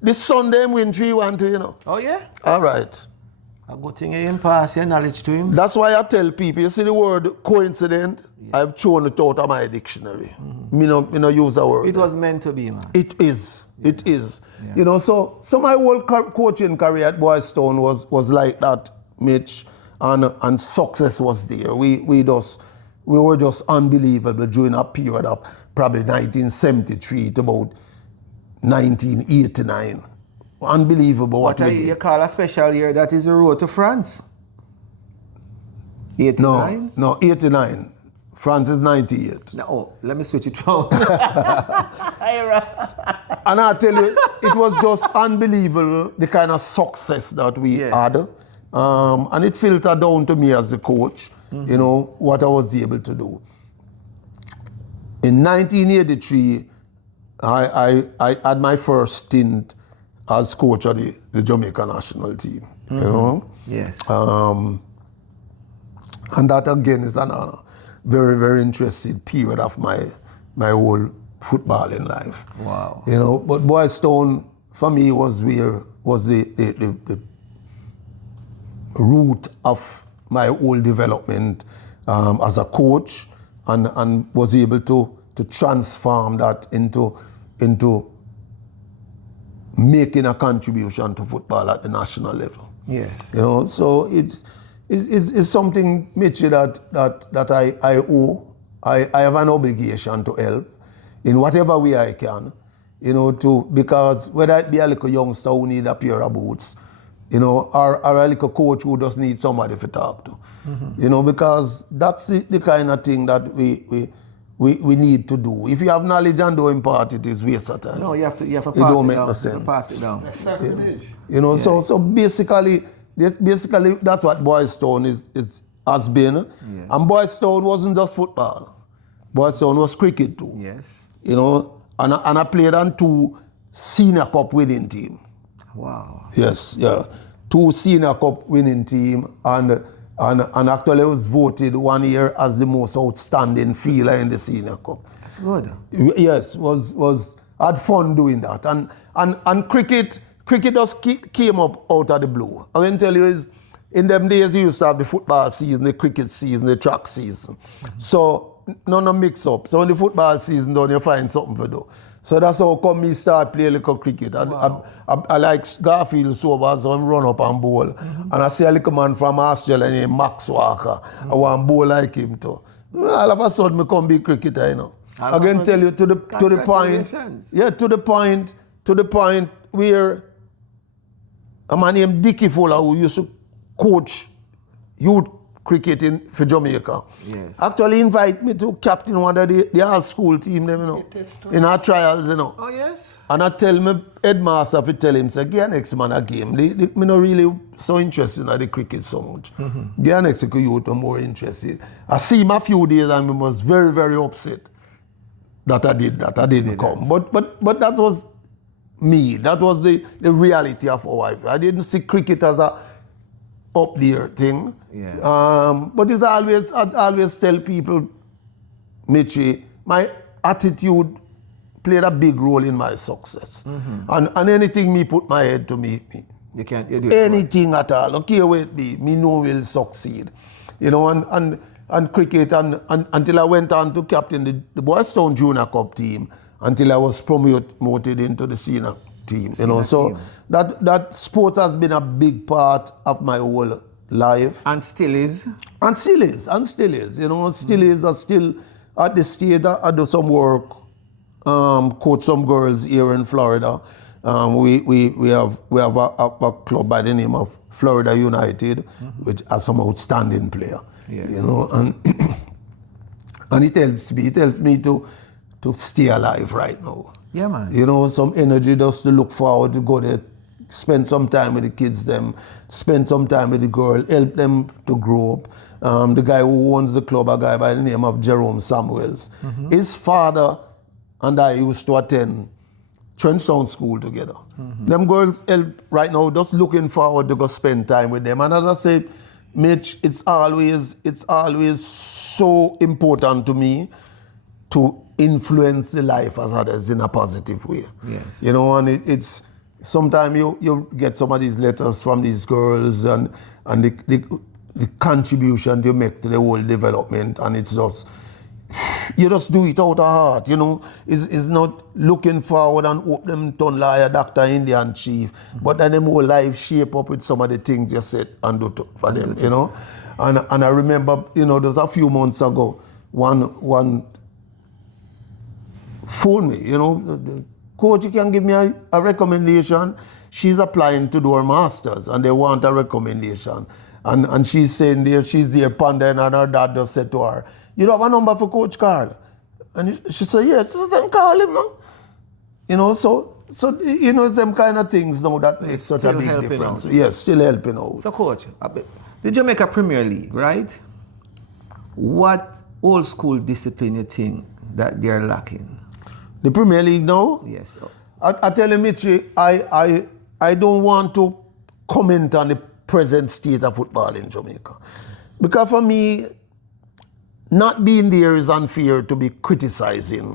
This Sunday him win 3-1 to, Oh, yeah? All right. A good thing you didn't pass your knowledge to him. That's why I tell people, you see the word coincident, I've thrown it out of my dictionary. Me no use the word. It was meant to be, man. It is. Yeah. It is. Yeah. So my whole coaching career at Boys Town was like that, Mitch, and success was there. We were just unbelievable during a period of probably 1973 to about 1989. Unbelievable. What you call a special year, that is the road to France. 89? No, 89. France is 98. No, let me switch it round. And I tell you, it was just unbelievable, the kind of success that we had. And it filtered down to me as a coach, what I was able to do. In 1983, I had my first stint as coach of the Jamaica National Team, Yes. And that again is another very, very interesting period of my whole footballing life. Wow. But Boys Town for me was the root of my whole development as a coach, and was able to transform that into making a contribution to football at the national level. Yes. So it's something, Mitchie, that I owe. I have an obligation to help in whatever way I can, because whether it be a little youngster who need a pair of boots, or a little coach who just needs somebody to talk to, because that's the kind of thing that we need to do. If you have knowledge and don't impart it, it's waste of time. No, you have to pass it don't it make down. no sense. Pass it down. So basically that's what Boys Town has been. Yes. And Boys Town wasn't just football. Boys Town was cricket too. Yes. And I played on 2 Senior Cup winning team. Wow. Yes, yeah. 2 Senior Cup winning team, and actually was voted one year as the most outstanding fielder in the Senior Cup. That's good. Yes, had fun doing that. And cricket just came up out of the blue. I can tell you is, in them days you used to have the football season, the cricket season, the track season. So none of mix up. So when the football season done, you find something to do. So that's how come me start playing little cricket. Wow. I like Garfield so bad, so I run up and bowl. And I see a little man from Australia named Max Walker. I want to bowl like him too. Well, all of a sudden I come be cricketer, I can tell you to the point. Yeah, to the point where a man named Dickie Fuller, who used to coach youth cricket for Jamaica. Yes. Actually invite me to captain one of the all school team them, in our trials, Oh, yes? And I tell me headmaster to tell him, say, get next man a game. Me not really so interested in the cricket so much. Get next to youth, I'm more interested. I see him a few days and I was very, very upset that I didn't come. But that was me. That was the reality of our life. I didn't see cricket as a up there thing. Yeah. But it's always, I always tell people, Mitchie, my attitude played a big role in my success. And anything me put my head to me. You can't you do it. Anything at all. Don't care where it be, me know will succeed. And cricket until I went on to captain the Boys Town Junior Cup team until I was promoted into the senior team. So that sport has been a big part of my whole life. And still is. And still is. Still is. I still at the stage I do some work, coach some girls here in Florida. We have a club by the name of Florida United, which has some outstanding player. Yes. And it helps me to stay alive right now. Yeah, man. Some energy just to look forward to go there, spend some time with the kids, spend some time with the girl, help them to grow up. The guy who owns the club, a guy by the name of Jerome Samuels, his father and I used to attend Trenchtown School together. Them girls help right now, just looking forward to go spend time with them. And as I say, Mitch, it's always so important to me to influence the life of others in a positive way. Yes. And it's sometimes you get some of these letters from these girls and the contribution they make to the whole development, and it's just, you just do it out of heart, It's not looking forward and hope them turn like a Dr. Indian chief, but then them whole life shape up with some of the things you said and do for them, And I remember, there's a few months ago, one phoned me, coach, you can give me a recommendation. She's applying to do her master's and they want a recommendation. And she's saying there, she's there pondering, and her dad just said to her, you have a number for Coach Carl? And she said, yes. She said, call him now. So it's them kind of things now that makes such a big difference. Out. Yes, still helping out. So, Coach, the Jamaica Premier League, right? What old school discipline you think that they're lacking? The Premier League now? Yes. I tell you, Mitchie, I don't want to comment on the present state of football in Jamaica. Because for me, not being there is unfair to be criticizing,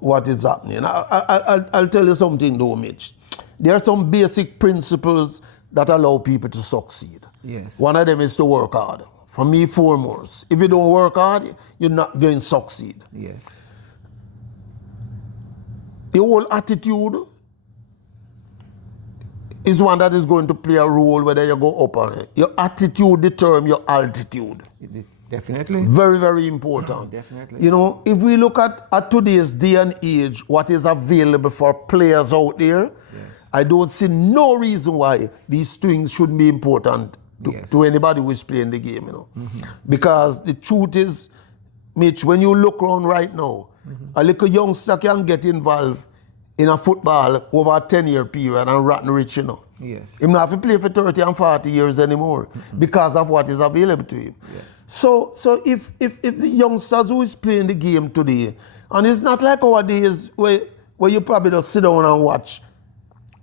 what is happening. I'll tell you something though, Mitch. There are some basic principles that allow people to succeed. Yes. One of them is to work hard. For me, foremost. If you don't work hard, you're not going to succeed. Yes. The whole attitude is one that is going to play a role whether you go up or not. Your attitude determines your altitude. Definitely. Very, very important. Definitely. If we look at today's day and age, what is available for players out there, yes. I don't see no reason why these things shouldn't be important to anybody who is playing the game, Because the truth is, Mitch, when you look around right now, a little youngster can get involved in a football over a 10-year period and rotten rich, Yes. He don't have to play for 30 and 40 years anymore because of what is available to him. Yes. So if the youngsters who is playing the game today, and it's not like our days where you probably just sit down and watch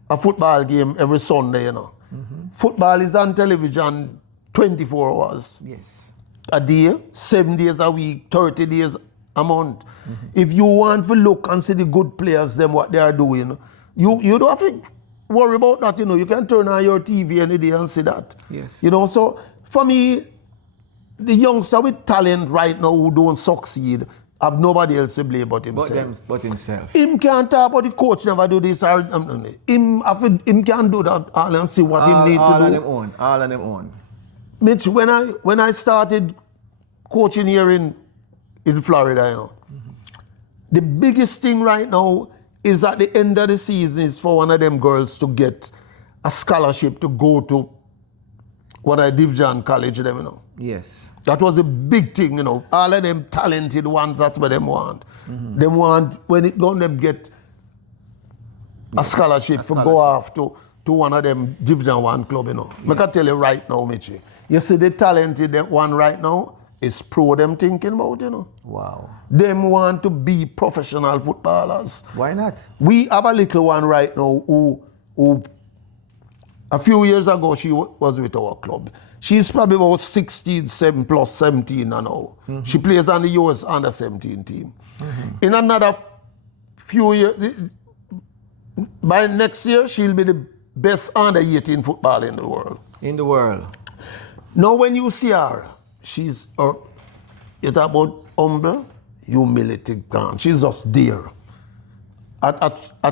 a football game every Sunday, Football is on television 24 hours. Yes. A day, 7 days a week, 30 days a month. If you want to look and see the good players, them what they are doing, you don't have to worry about that, You can turn on your TV any day and see that. Yes. So for me, the youngster with talent right now who don't succeed have nobody else to blame but himself. But himself. Him can't talk about the coach never do this or him can do that all and see what he need to do. All on them own. Mitch, when I started coaching here in Florida, the biggest thing right now is at the end of the season is for one of them girls to get a scholarship to go to what I Division College them, you know. Yes. That was a big thing, you know. All of them talented ones, that's what them want. Them want, when it don't them get a scholarship to go off to one of them Division 1 club, you know. I can tell you right now, Michi. You see the talented one right now is pro them thinking about, you know. Wow. Them want to be professional footballers. Why not? We have a little one right now who a few years ago she was with our club. She's probably about 16, 7 plus 17 now. She plays on the US under 17 team. In another few years, by next year, she'll be the best under 18 footballer in the world. In the world. Now, when you see her, it's about humble, humility, gone. She's just there. I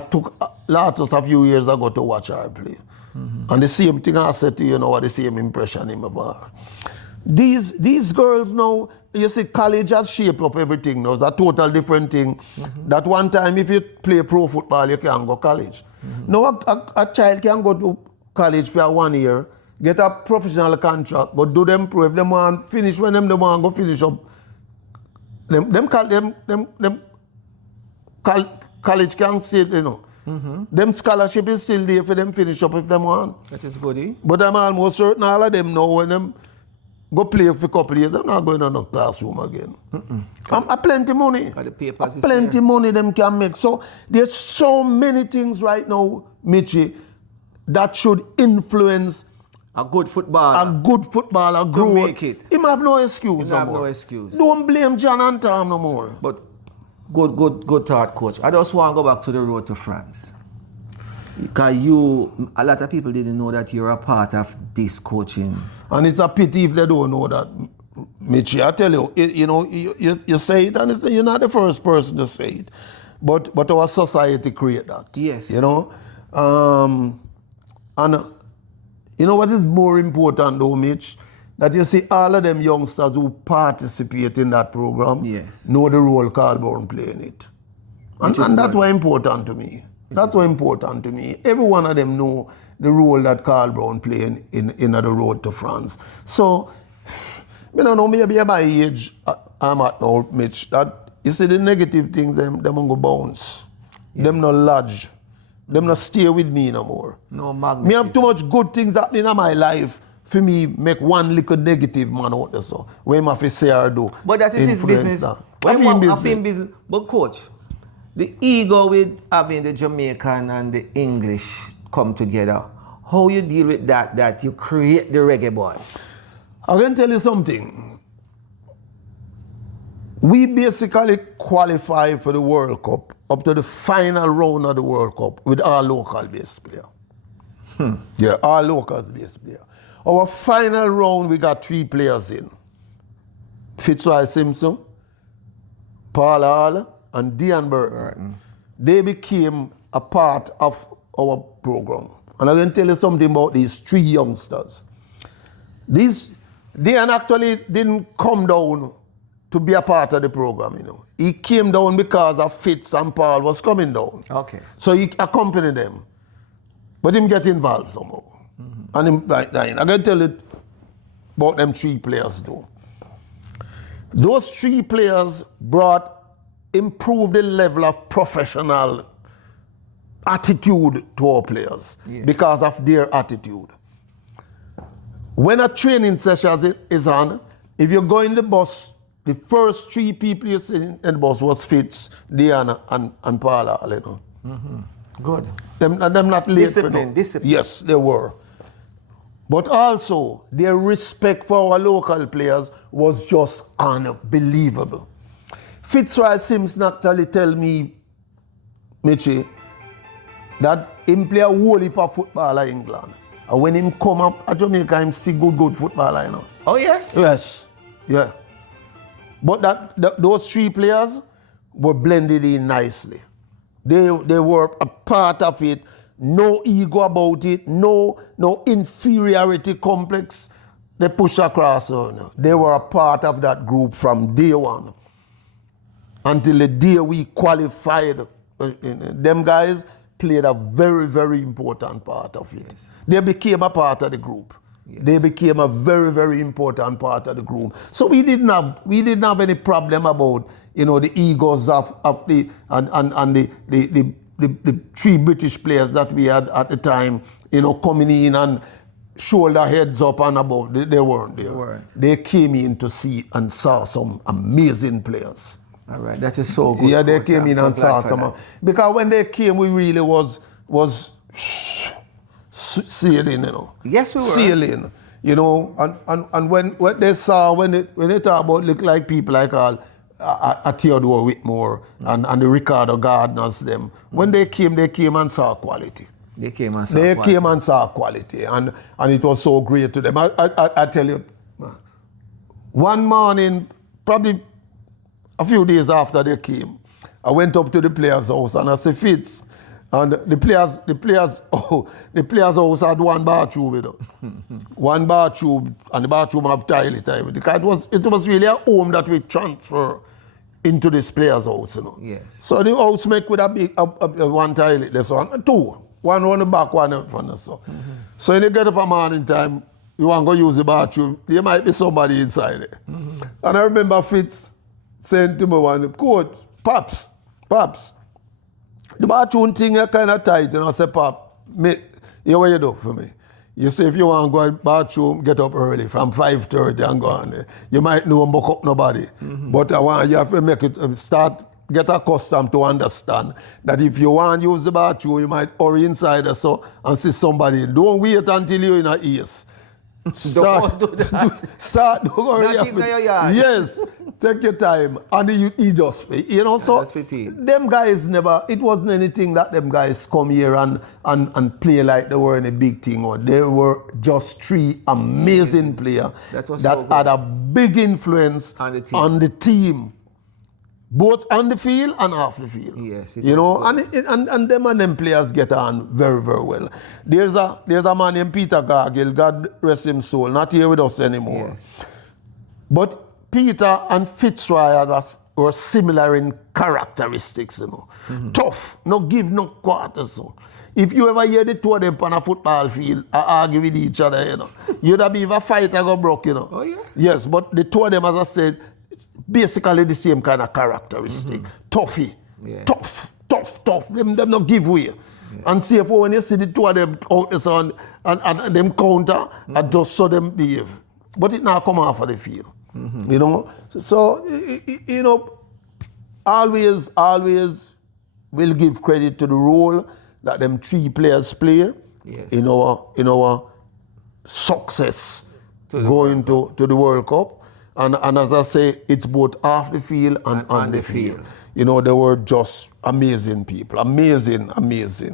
took Latos a few years ago to watch her play. And the same thing I said to you know, the same impression in my bar. These girls now, you see, college has shaped up everything now. It's a total different thing. That one time, if you play pro football, you can't go college. Now, a child can go to college for 1 year, get a professional contract, but do them pro. If they want finish, when they want to go finish up, college can say, you know. Them scholarship is still there for them finish up if them want. That is good, eh? But I'm almost certain all of them now when them go play for a couple of years, they're not going to no classroom again. I plenty money. The papers is Plenty money them can make. So there's so many things right now, Michi, that should influence a good footballer. A good footballer grow. Make it. Him have no excuse no more. No excuse. Don't blame John and Tom no more. But good thought, coach. I just want to go back to the road to France. Because a lot of people didn't know that you're a part of this coaching. And it's a pity if they don't know that, Michi. I tell you, you know, you say it and you're not the first person to say it. But our society create that. Yes. You know? And you know what is more important though, Mitch? That you see all of them youngsters who participate in that program know the role Carl Brown play in it. And that's why important to me. That's why important to me. Every one of them know the role that Carl Brown play in the road to France. So, I don't know, maybe at my age, I'm at now, Mitch, that you see the negative things, them go bounce. Them no lodge. Them no stay with me no more. No magnet. Me have too much good things happening in my life for me make one little negative man out there so. What I have to say or do. But that is his business. Business. But coach, the ego with having the Jamaican and the English come together, how you deal with that you create the Reggae Boyz? I can tell you something. We basically qualify for the World Cup up to the final round of the World Cup with our local base player. Yeah, our local base player. Our final round, we got 3 players in. Fitzroy Simpson, Paul Hall, and Dean Burton. They became a part of our program. And I can tell you something about these 3 youngsters. Dean actually didn't come down to be a part of the program, you know. He came down because of Fitz and Paul was coming down. Okay. So he accompanied them. But him get involved somehow. And him right now, I can tell you about them 3 players too. Those 3 players improved the level of professional attitude to our players because of their attitude. When a training session is on, if you go in the bus, the first 3 people you see in the bus was Fitz, Diana, and Paula, you know. Good. Them not late. Discipline. Yes, they were. But also, their respect for our local players was just unbelievable. Fitzroy Simpson actually tell me, Michi, that him play a whole heap of football in England. And when him come up at Jamaica, him see good footballer, you know. Oh, yes? Yes, yeah. But those 3 players were blended in nicely. They were a part of it. No ego about it. No inferiority complex. They push across. They were a part of that group from day one. Until the day we qualified. Them guys played a very, very important part of it. Yes. They became a part of the group. Yes. They became a very, very important part of the group. So we didn't have any problem about, you know, the egos of the three British players that we had at the time, you know, coming in and shoulder heads up and above. They weren't there. They came in to see and saw some amazing players. All right, that is so good. Yeah, they coach. came I'm in so and saw glad for some. that. Because when they came, we really was sailing, you know. Yes, we were. Sailing, you know. And when they saw, when they talk about look like people like Theodore Whitmore and the Ricardo Gardners, them, when they came and saw quality. They came and saw quality, and it was so great to them. I tell you, one morning, probably a few days after they came, I went up to the players' house and I said, Fitz, and the players' house had one bathroom, you know. One bathroom, and the bathroom had toilet. Because it was really a home that we transfer into this players' house, you know. Yes. So the house make with a big one toilet, this one, two. One on the back, one in front. So when you get up a morning time, you want to go use the bathroom, there might be somebody inside it. And I remember Fitz saying to me one, Coach, Pops, the bathroom thing is kind of tight. And I said, Pop, mate, here what you do for me? You say if you want to go to the bathroom, get up early from 5:30 and go on there. You might know buck up nobody. But you have to make it get accustomed to understand that if you want to use the bathroom, you might hurry inside or so and see somebody. Don't wait until you're in a ease. Start, don't hurry up. Yes, take your time. And he just, you know, so them guys never, it wasn't anything that them guys come here and play like they were in a big thing. Or they were just three amazing players that had a big influence on the team. Both on the field and off the field. Yes. You know, and them players get on very, very well. There's a man named Peter Gargill, God rest his soul, not here with us anymore. Yes. But Peter and Fitzroy were similar in characteristics, you know. Tough, no give, no quarters. So. If you ever hear the two of them on a football field argue with each other, you know, you'd have been a fight and go broke, you know. Oh, yeah? Yes, but the two of them, as I said, basically the same kind of characteristic. Toughy. Yeah. Tough. Them not give way. Yeah. And see if when you see the two of them out the sun and them counter, and just saw them behave. But it now come off of the field. You know? So, you know, always will give credit to the role that them three players play in our success going to the World Cup. And as I say, it's both off the field and on the field. You know, they were just amazing people. Amazing.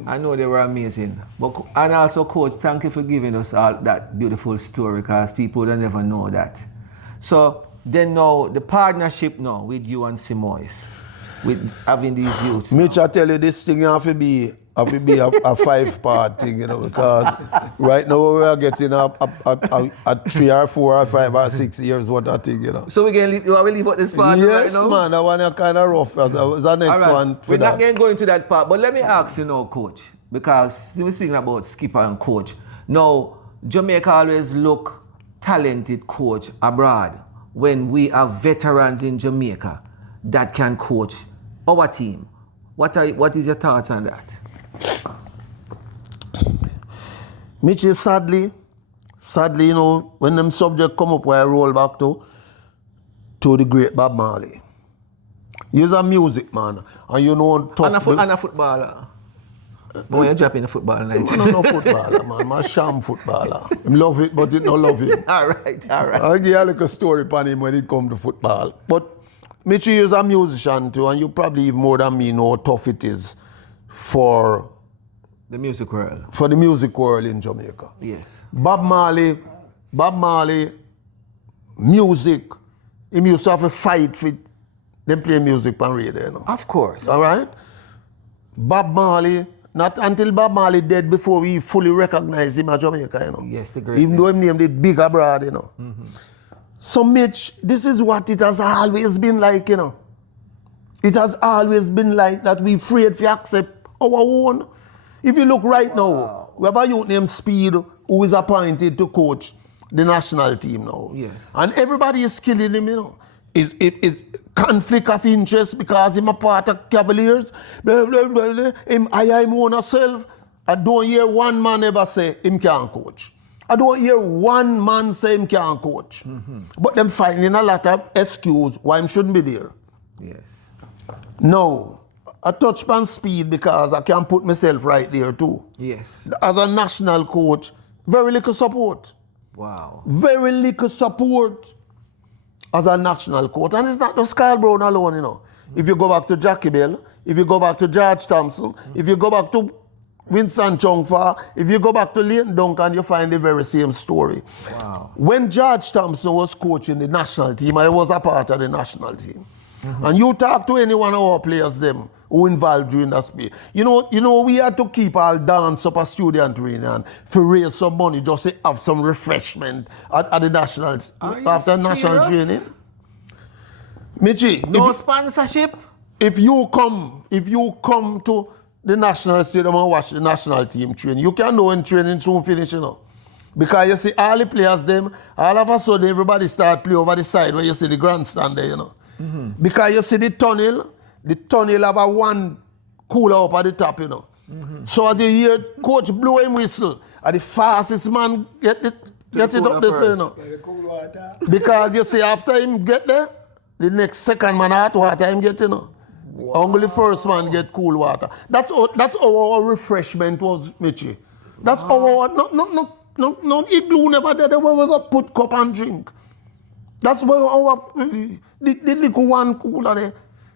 I know they were amazing. And also, Coach, thank you for giving us all that beautiful story, because people don't ever know that. So then now, the partnership now with you and Simois, with having these youths. Mitch, I tell you, this thing have to be a 5-part thing, you know, because right now we are getting a 3 or 4 or 5 or 6 years worth of thing, you know. So we leave out this part right now? Yes, man, that one is kind of rough. As the next one. We're not going to go into that part, but let me ask you now, Coach, because we're speaking about skipper and coach. Now, Jamaica always look talented coach abroad when we have veterans in Jamaica that can coach our team. What is your thoughts on that? Mitchell, sadly, you know, when them subject come up, where I roll back to the great Bob Marley. He's a music man, and you know, tough. And a footballer. When you drop in the football night. No footballer, man. I'm a sham footballer. I love it, but it don't love him. All right. I'll give you a little story upon him when it comes to football. But Mitchell is a musician too, and you probably even more than me know how tough it is for the music world. For the music world in Jamaica. Yes. Bob Marley, music, he used to have a fight with them play music on radio, you know. Of course. All right? Bob Marley, not until Bob Marley dead before we fully recognize him as Jamaica, you know. Yes, the great. Even though him named it Big Abroad, you know. So Mitch, this is what it has always been like, you know. It has always been like that we afraid to accept our own. If you look right now, we have a youth named Speed who is appointed to coach the national team now. Yes. And everybody is killing him, you know. Is conflict of interest because him a part of Cavaliers. Blah, blah, blah, blah. Him own himself. I don't hear one man ever say him can't coach. I don't hear one man say him can't coach. But them finding a lot of excuse why him shouldn't be there. Yes. No. I touch upon speed because I can put myself right there too. Yes. As a national coach, very little support. Wow. Very little support as a national coach. And it's not just Carl Brown alone, you know. If you go back to Jackie Bell, if you go back to George Thompson, if you go back to Winston Chongfa, if you go back to Leighton Duncan, you find the very same story. Wow. When George Thompson was coaching the national team, I was a part of the national team. And you talk to any one of our players them who involved during that space. You know, we had to keep our dance up a student reunion for raise some money just to have some refreshment at the national after national training. Michi, no sponsorship. If you come to the national stadium and watch the national team train, you can know when training soon finish, you know. Because you see all the players them, all of a sudden everybody start play over the side where you see the grandstand there, you know. Because you see the tunnel have a one cooler up at the top, you know. So as you hear coach blow him whistle, and the fastest man get it up there, you know. Because you see after him get there, the next second man hot water him get, you know. Wow. Only the first man get cool water. That's our refreshment was, Michi. That's our no igloo never there where we go put cup and drink. That's where our the little one cooler there.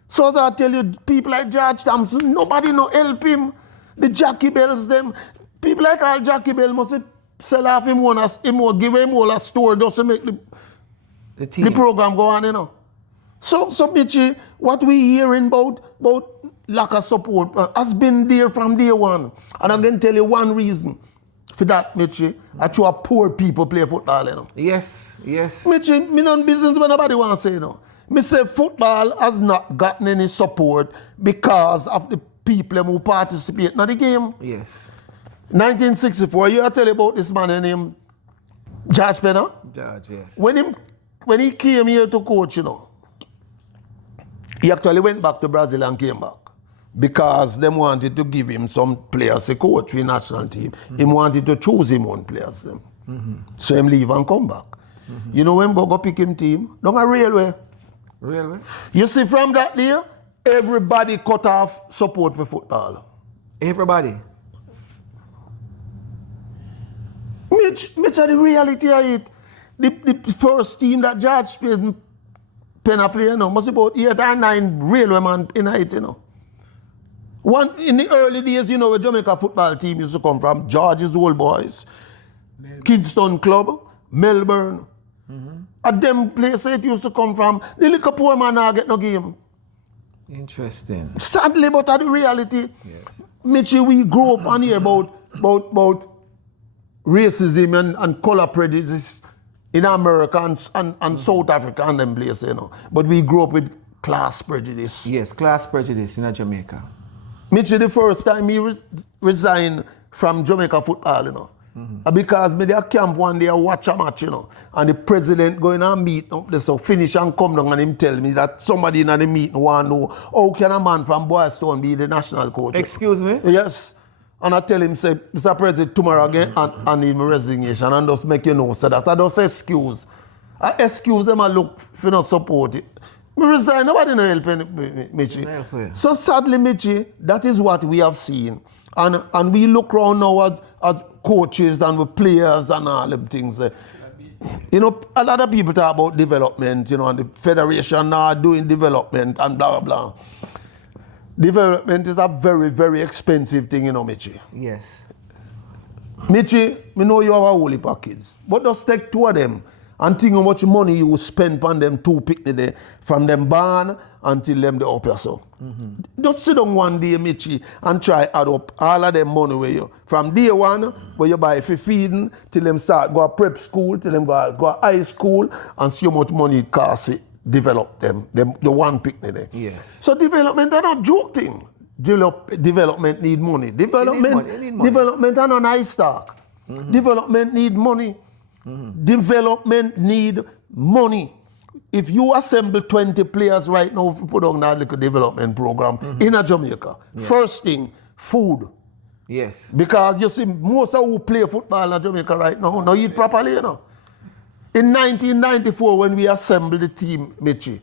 So as I tell you, people like George Thompson, nobody no help him. The Jackie Bells them, people like all Jackie Bell must sell off him one give him all a store just to make the program go on, you know. So Michi, what we hearing about lack of support has been there from day one. And I can tell you one reason for that, Michi. I show poor people play football, you know. Yes. Michi, me no business when nobody want to say, you know. Me say football has not gotten any support because of the people who participate in the game. Yes. 1964, you tell you about this man named George Penner? George, yes. When he came here to coach, you know, he actually went back to Brazil and came back because them wanted to give him some players to coach for the national team. He wanted to choose him one players. So him leave and come back. You know when go pick him team? Down a railway. Railway? You see from that day, everybody cut off support for football. Everybody? Mitch are the reality of it. The first team that George Penner play, you know, must be about 8 or 9 railway man in it, you know. One in the early days, you know, where Jamaica football team used to come from, George's Old Boys, Kingston Club, Melbourne. At them places it used to come from. The little poor man now get no game. Interesting. Sadly, but at the reality, yes. Mitchie, we grew up and hear about racism and color prejudice in America and South Africa and them places, you know. But we grew up with class prejudice. Yes, class prejudice in Jamaica. Mitchie, the first time he resigned from Jamaica football, you know. Because me there camp one day I watch a match, you know, and the president going and meet up there, so finish and come down and him tell me that somebody in the meeting want to know how can a man from Boys Town be the national coach? Excuse me? Yes. And I tell him, say, Mr. President, tomorrow again, and need my resignation, and just make you know, so that's I just excuse. I excuse them and look for no support it. Me resign, nobody no help Michi. So sadly, Michi, that is what we have seen. And we look around now as coaches and with players and all them things. You know, a lot of people talk about development, you know, and the federation now doing development and blah, blah, blah. Development is a very, very expensive thing, you know, Michi. Yes. Michi, me know you have a whole heap of kids, but just take 2 of them and think how much money you will spend on them 2 picnic there, from them barn until them the up yourself. Just sit down one day, Michi, and try add up all of them money where you, from day one, where you buy for feeding, till them start go to prep school, till them go to high school, and see how much money it costs to develop them the one picnic there. Yes. So development are not joke thing. Development need money. Development are not nice talk. Development need money. Development need money. If you assemble 20 players right now, if you put on that little development program in a Jamaica, first thing, food. Yes. Because you see, most of who play football in Jamaica right now, no eat properly, you know. In 1994, when we assembled the team, Mitchie,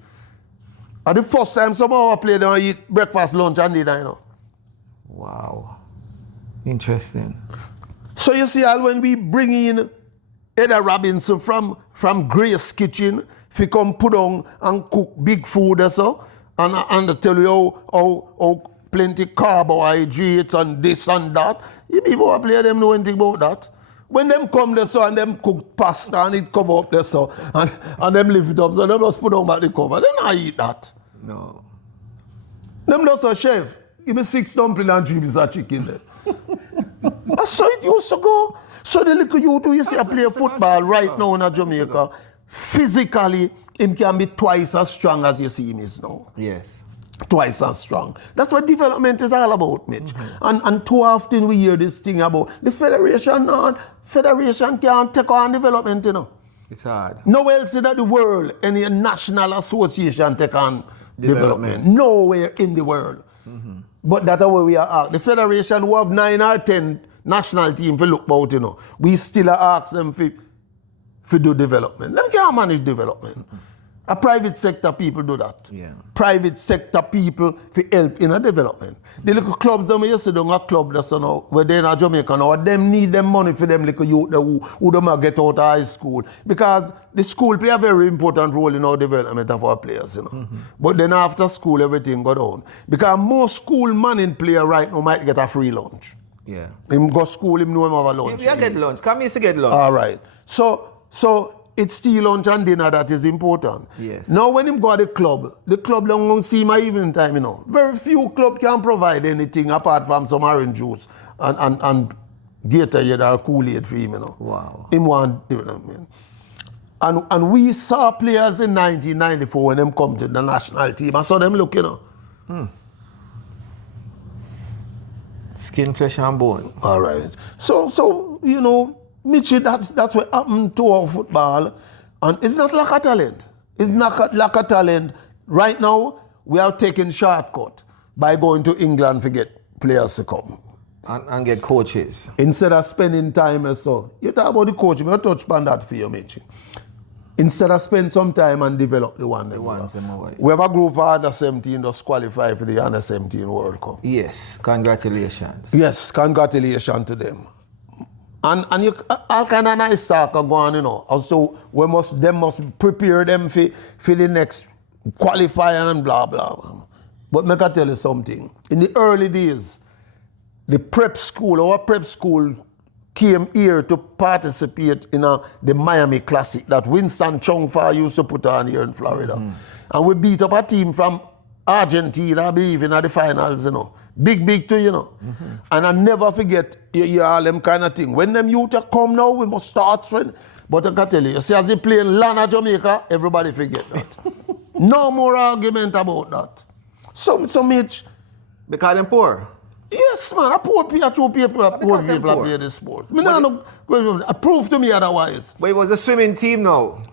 the first time some of our players don't eat breakfast, lunch, and dinner, you know. Wow. Interesting. So you see, when we bring in Eddie Robinson from Grace Kitchen, if you come put on and cook big food or so, and tell you how plenty carbohydrates and this and that, you people play them know anything about that. When them come there so and them cook pasta and it cover up there so and them lift it up so them just put on back the cover. They not eat that. No. Them just a chef, give me 6 dumplings and 3 pieces of chicken there. That's how it used to go. So the little youth who you see play football right now in Jamaica, physically, him can be twice as strong as you see him is now. Yes. Twice as strong. That's what development is all about, Mitch. And too often we hear this thing about the federation can't take on development, you know. It's hard. Nowhere else in the world, any national association take on development. Nowhere in the world. But that's where we are at. The federation who have 9 or 10 national team to look about, you know. We still ask them for do development. Them can't manage development. A private sector people do that. Yeah. Private sector people for help in a development. The little clubs that we used to do, a club that's where they're in Jamaica now, them need them money for them little youth who don't get out of high school. Because the school play a very important role in our development of our players, you know. But then after school, everything go down. Because most school manning player right now might get a free lunch. Yeah. Him go school, him know him have a lunch. Yeah, get lunch. Come here to get lunch. All right. So it's still lunch and dinner that is important. Yes. Now when him go to the club don't see my evening time, you know. Very few club can provide anything apart from some orange juice and Gatorade or Kool-Aid for him, you know. Wow. Him want development. And we saw players in 1994 when them come to the national team. I saw them look, you know. Skin, flesh, and bone. All right. So you know, Mitchie, that's what happened to our football. And it's not lack of talent. It's not lack of talent. Right now, we are taking shortcut by going to England to get players to come. And get coaches. Instead of spending time or so. You talk about the coach, I'm going to touch upon that for you, Mitchie. Instead of spend some time and develop the one. We have a group of under 17 that's qualified for the under 17 World Cup. Yes, congratulations. Yes, congratulations to them. And you all kind of nice talk are going, you know. Also, them must prepare them for the next qualifying and blah blah. But make I tell you something. In the early days, our prep school came here to participate in the Miami Classic that Winston Chungfa used to put on here in Florida. And we beat up a team from Argentina, I believe, in the finals, you know. Big too, you know. And I never forget you all them kind of thing. When them youth come now, we must start spend. But I can tell you see, as they play in Lana, Jamaica, everybody forget that. No more argument about that. So Mitch. Because they're poor. Yes, man. A poor people play this sport. Prove to me otherwise. But it was a swimming team now.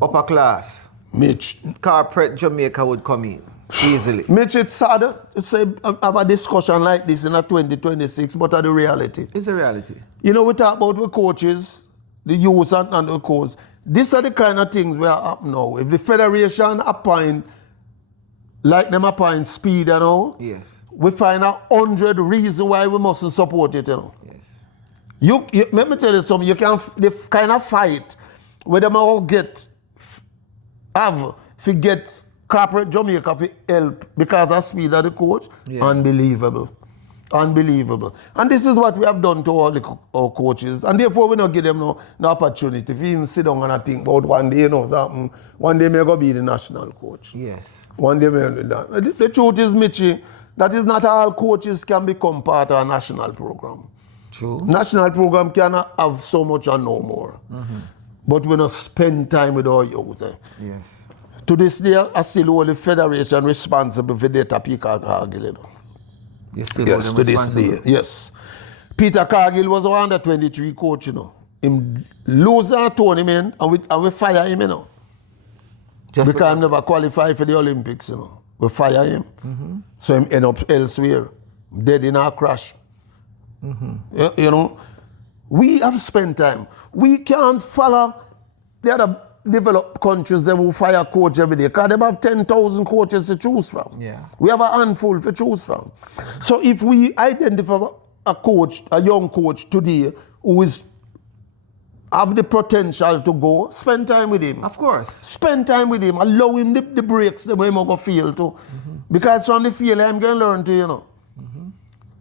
Upper class. Mitch. Corporate Jamaica would come in. Easily. Mitch, it's sad to say, have a discussion like this in a 2026, but the reality. It's a reality. You know, we talk about the coaches, the youth and the coach. These are the kind of things we are up now. If the federation appoint, like them appoint Speed, you know, yes, we find 100 reasons why we mustn't support it, you know. Yes. You let me tell you something, you can the kind of fight where them all get corporate Jamaica for help because of Speed of the coach. Yeah. Unbelievable. And this is what we have done to all coaches. And therefore we don't give them no opportunity to even sit down and think about one day, you know, something. One day may go be the national coach. Yes. One day may do that. The truth is, Mitchie, that is not all coaches can become part of a national program. True. National program cannot have so much and no more. But we don't spend time with our youth. Yes. To this day, I still hold the federation responsible for Peter Cargill. You still yes, hold them to this day. Yes. Peter Cargill was a under 23 coach, you know. him lose a tournament and we fire him, you know. Just because he never qualified for the Olympics, you know. We fire him. So him end up elsewhere, dead in a crash. You know, we have spent time. We can't follow the other developed countries that will fire coach every day because they have 10,000 coaches to choose from. Yeah. We have a handful to choose from. So if we identify a coach, a young coach today who is have the potential to go, spend time with him. Of course. Spend time with him. Allow him the breaks the way he's going to feel too. Because from the fail, I'm going to learn to, you know.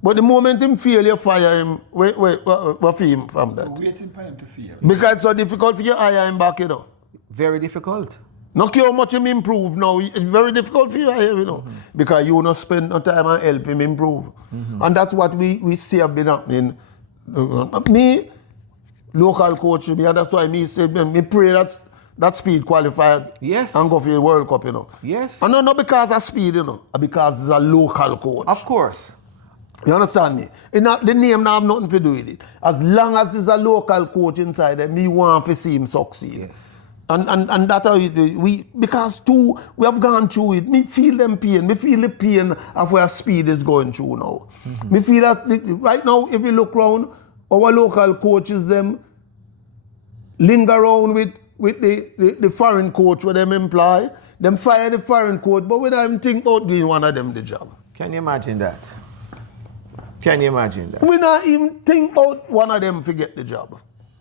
But the moment him fail, you fire him, what for him from that? Waiting for him to fail. Because it's so difficult for you to hire him back, you know. Very difficult. Not care how much him improve now. It's very difficult for you to hire, you know. Because you not spend no time and help him improve. And that's what we see have been happening. Me, local coach, me, and that's why me say, me pray that speed qualified. Yes. And go for the World Cup, you know. Yes. And not because of speed, you know, because it's a local coach. Of course. You understand me? The name now have nothing to do with it. As long as it's a local coach inside there, me want to see him succeed. Yes. And that's how because too, we have gone through it. Me feel them pain. Me feel the pain of where speed is going through now. Me feel that right now, if you look around, our local coaches, them linger around with the foreign coach where them employ. Them fire the foreign coach, but we don't even think about giving one of them the job. Can you imagine that? Can you imagine that? We not even think about one of them to get the job.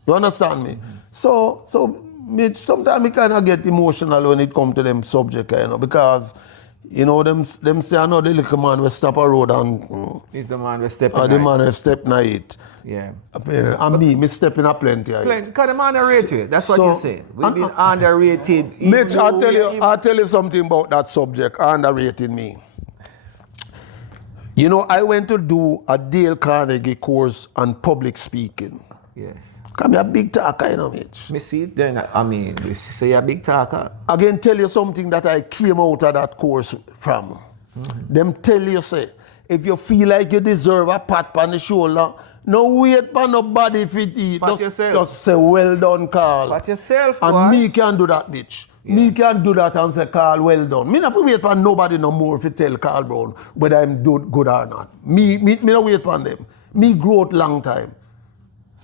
You understand me? So sometimes we kind of get emotional when it comes to them subject, you know, because, you know, them say, I know the little man will stop a road and... He's the man will step the man will step in it. Yeah. And me step in a plenty of it. Because the man underrated. That's what you're saying. We've been underrated. Mitch, I'll tell you something about that subject, underrated me. You know, I went to do a Dale Carnegie course on public speaking. Yes. I'm a big talker, you know, Mitch. Me see it then, I mean, you say you're a big talker. I can tell you something that I came out of that course from. Them tell you, say, if you feel like you deserve a pat on the shoulder, no wait for nobody if it eat. Pat yourself. Just say, well done, Carl. Pat yourself, and boy. me can do that, Mitch. Yeah. Me can do that and say, Carl, well done. Me not wait for nobody no more if you tell Carl Brown whether I'm good or not. Me not wait for them. Me grow out long time.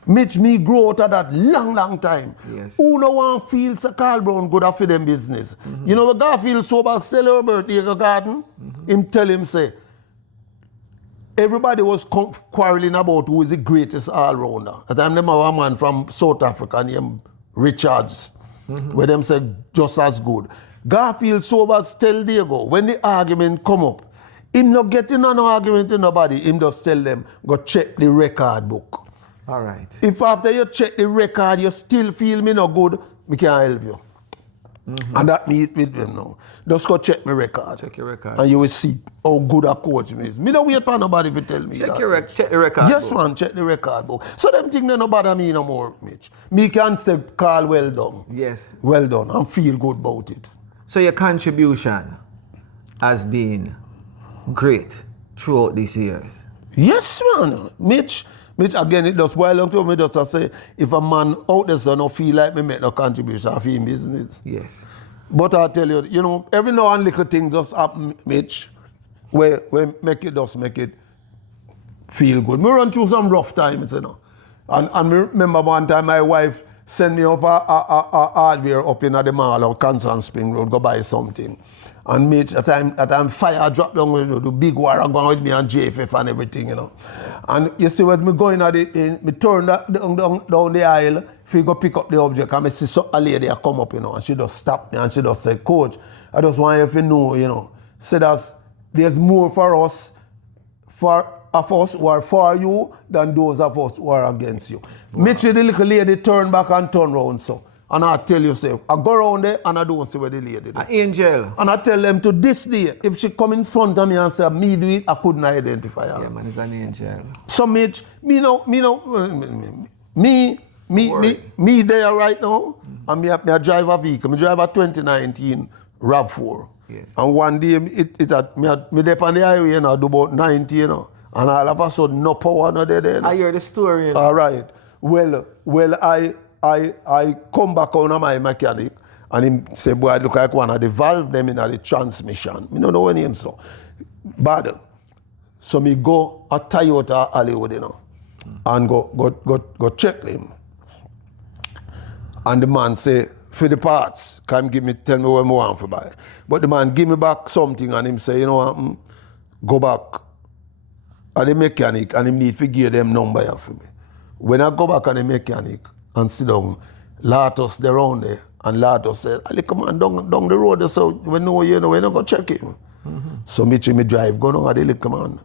Mitch, me grow out of that long time. Yes. Who no one feels a Carl Brown good for them business? You know, when Garfield sober sell her birthday garden, him tell him, say, everybody was quarreling about who is the greatest all-rounder. At the time, them have a man from South Africa named Richards, where them said just as good. Garfield Sobers tell Diego, when the argument come up, him not getting an argument with nobody, him just tell them, go check the record book. All right. If after you check the record, you still feel me no good, me can't help you. And that me with them now. Just go check my record. Check your record. And you will see how good a coach me is. Me don't wait for nobody to tell me check that. Check the record Yes, book. man, check the record book. So them things don't bother me no more, Mitch. Me can say, Carl, well done. Yes. Well done, and feel good about it. So your contribution has been great throughout these years. Yes, man. Mitch, again, it does boil down to me just to say, if a man out there so no feel like me make no contribution for him business. Yes. But I tell you, you know, every now and little thing just happen, Mitch, where make it feel good. Me run through some rough times, you know. And me remember one time my wife sent me up a hardware up in the mall or Constant Spring Road, go buy something. And Mitch, at time fire dropped down with the big war going with me and JFF and everything, you know. And you see, when me going at it, me turn down the aisle, if you go pick up the object, and I see a lady come up, you know, and she just stopped me and she just said, Coach, I just want you to know, you know, say that there's more for us who are for you than those of us who are against you. Wow. Mitch, the little lady turn back and turn around so. And I tell you, say, I go around there and I don't see where the lady is. An angel. And I tell them to this day, if she come in front of me and say, me do it, I couldn't identify her. Yeah, man, it's an angel. So Mitch, me there right now, and me drive a vehicle. Me drive a 2019 RAV4. Yes. And one day, me there on the highway, and I do about 90, you know. And all of a sudden, no power, no there. I hear the story. You know. All right. I come back on my mechanic and him say, boy, I look like one of the valve them in the transmission. I don't know what name so. Bad. So me go a Toyota Hollywood, you know, and go check him. And the man say, for the parts, tell me what I want for buy. But the man give me back something and him say, you know what, go back at the mechanic and him need to give them number here for me. When I go back at the mechanic and sit down, Latos they round there, and Latos said, I come on down the road, so we know you know, we don't go check him. So me drive, go down at the little man.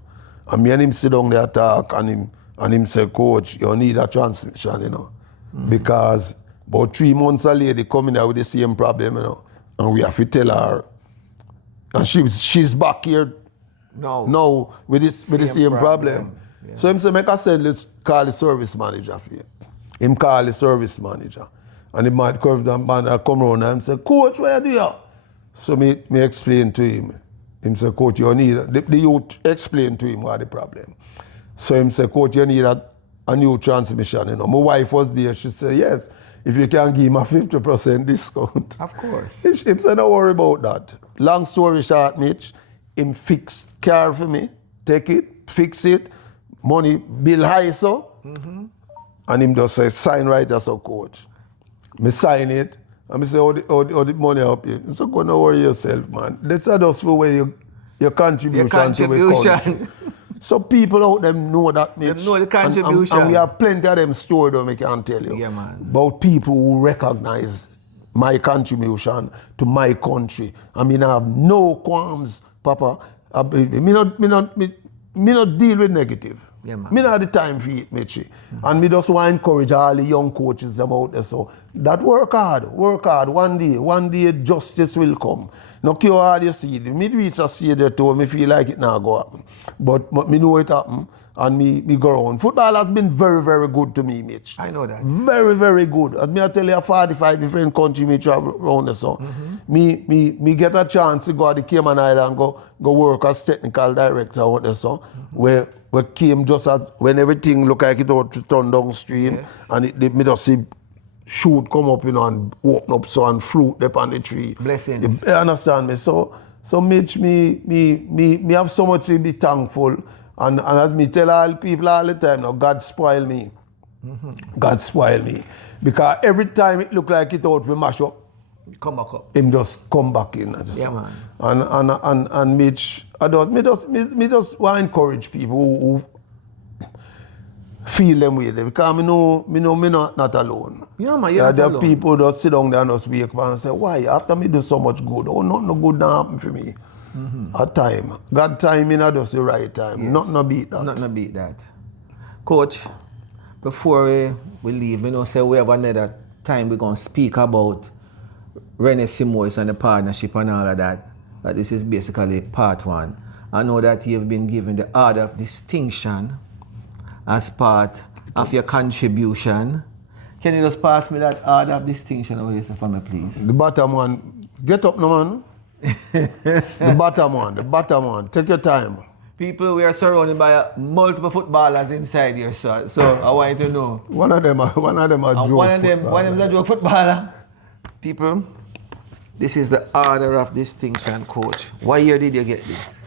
And me and him sit down there talk and him say, coach, you need a transmission, you know. Because about 3 months a lady coming there with the same problem, you know. And we have to tell her. And she's back here now with the same problem. Yeah. So him say, make I send, let's call the service manager for you. Him call the service manager. And the man come around and say, coach, what you do? So me explain to him. Him say, coach, you need, the youth explain to him what the problem. So him say, coach, you need a new transmission, you know. My wife was there, she said, yes, if you can give him a 50% discount. Of course. Him say, don't worry about that. Long story short, Mitch, him fix car for me, take it, fix it, money, bill high so, and him just say, sign right as a coach. Me sign it, and I say, all the money up here. So go no worry yourself, man. Let's just for where your contribution to the country. So people out there know that, Mitch. They know the contribution. And we have plenty of them stored, I can tell you. Yeah, man. About people who recognize my contribution to my country. I mean, I have no qualms, Papa. Me not deal with negative. Yeah, man. Me not have the time for it, Mitchie. And me just want to encourage all the young coaches them out there. So that work hard. One day justice will come. No care how you see it. Me reach a stage there too, me feel like it now go happen. But me know it happen and me go on. Football has been very, very good to me, Mitch. I know that. Very, very good. As me I tell you, 45 different countries me travel around the sun. Me get a chance to go to the Cayman Island and go work as technical director out there, so where came just as when everything look like it ought to turn downstream, yes. And me just see shoot come up, you know, and open up so and fruit up on the tree. Blessings. You understand me? So Mitch, me have so much to be thankful, and as me tell all people all the time, now God spoil me. God spoil me. Because every time it look like it ought to mash up, come back up. Him just come back in. Yeah, man. And Mitch, me just want to encourage people who feel them way there, because me know me not alone. Yeah, man, you're not there alone. are people that sit down there and just wake up and say, why? After me do so much good, nothing no good now happen for me. At time. God timing at just the right time. Yes. Nothing beat that. Nothing beat that. Coach, before we leave, you know, say we have another time we're going to speak about Renee Simoes and the partnership and all of that. That this is basically part one. I know that you've been given the Order of Distinction as part of your contribution. Can you just pass me that Order of Distinction over here for me, please? The bottom one, get up now, man. the bottom one, take your time. People, we are surrounded by multiple footballers inside here, so I want you to know. One of them are joke footballer. One of them is a joke footballer. People, this is the Order of Distinction, Coach. What year did you get this?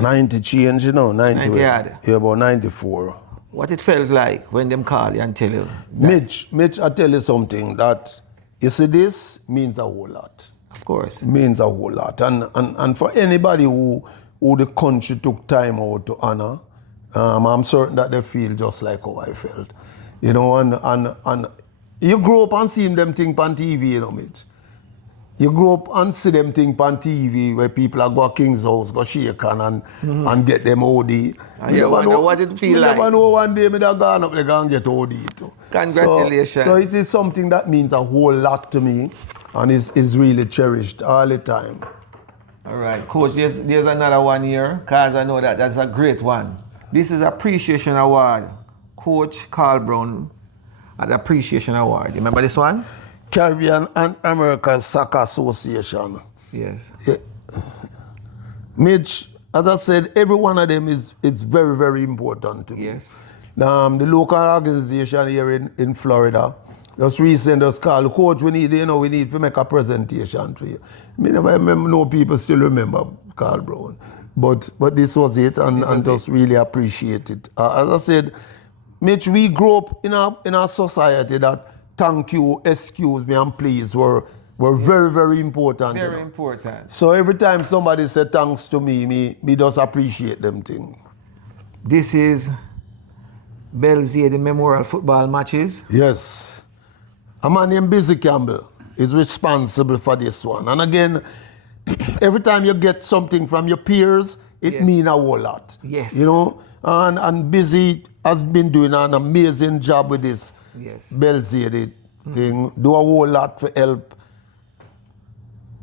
90 change, you know, 90. Yeah, about 94. What it felt like when them call you and tell you? Mitch, I tell you something that, you see, this means a whole lot. Of course. Means a whole lot. And for anybody who the country took time out to honor, I'm certain that they feel just like how I felt. You know, and you grow up and see them things on TV, you know, Mitch. You grow up and see them things on TV where people are go to King's house, go shake and get them OD. I wonder what it feel like. You never know one day me that gone up, they gonna get OD too. Congratulations. So it is something that means a whole lot to me and is really cherished all the time. All right, Coach, there's another one here, because I know that's a great one. This is Appreciation Award. Coach Carl Brown at the Appreciation Award. You remember this one? Caribbean and American Soccer Association. Yes. Yeah. Mitch, as I said, every one of them is very, very important to me. Yes. The local organization here in Florida just recently just called, coach, we need to make a presentation to you. I never remember, no people still remember Carl Brown. But this was it, and just really appreciate it. As I said, Mitch, we grew up in a society that thank you, excuse me, and please were very, very important. Very important. So every time somebody said thanks to me just appreciate them things. This is Belzier, the memorial football matches. Yes. A man named Busy Campbell is responsible for this one. And again, every time you get something from your peers, it means a whole lot. Yes. You know, and Busy has been doing an amazing job with this. Yes. Belzier thing. Do a whole lot for help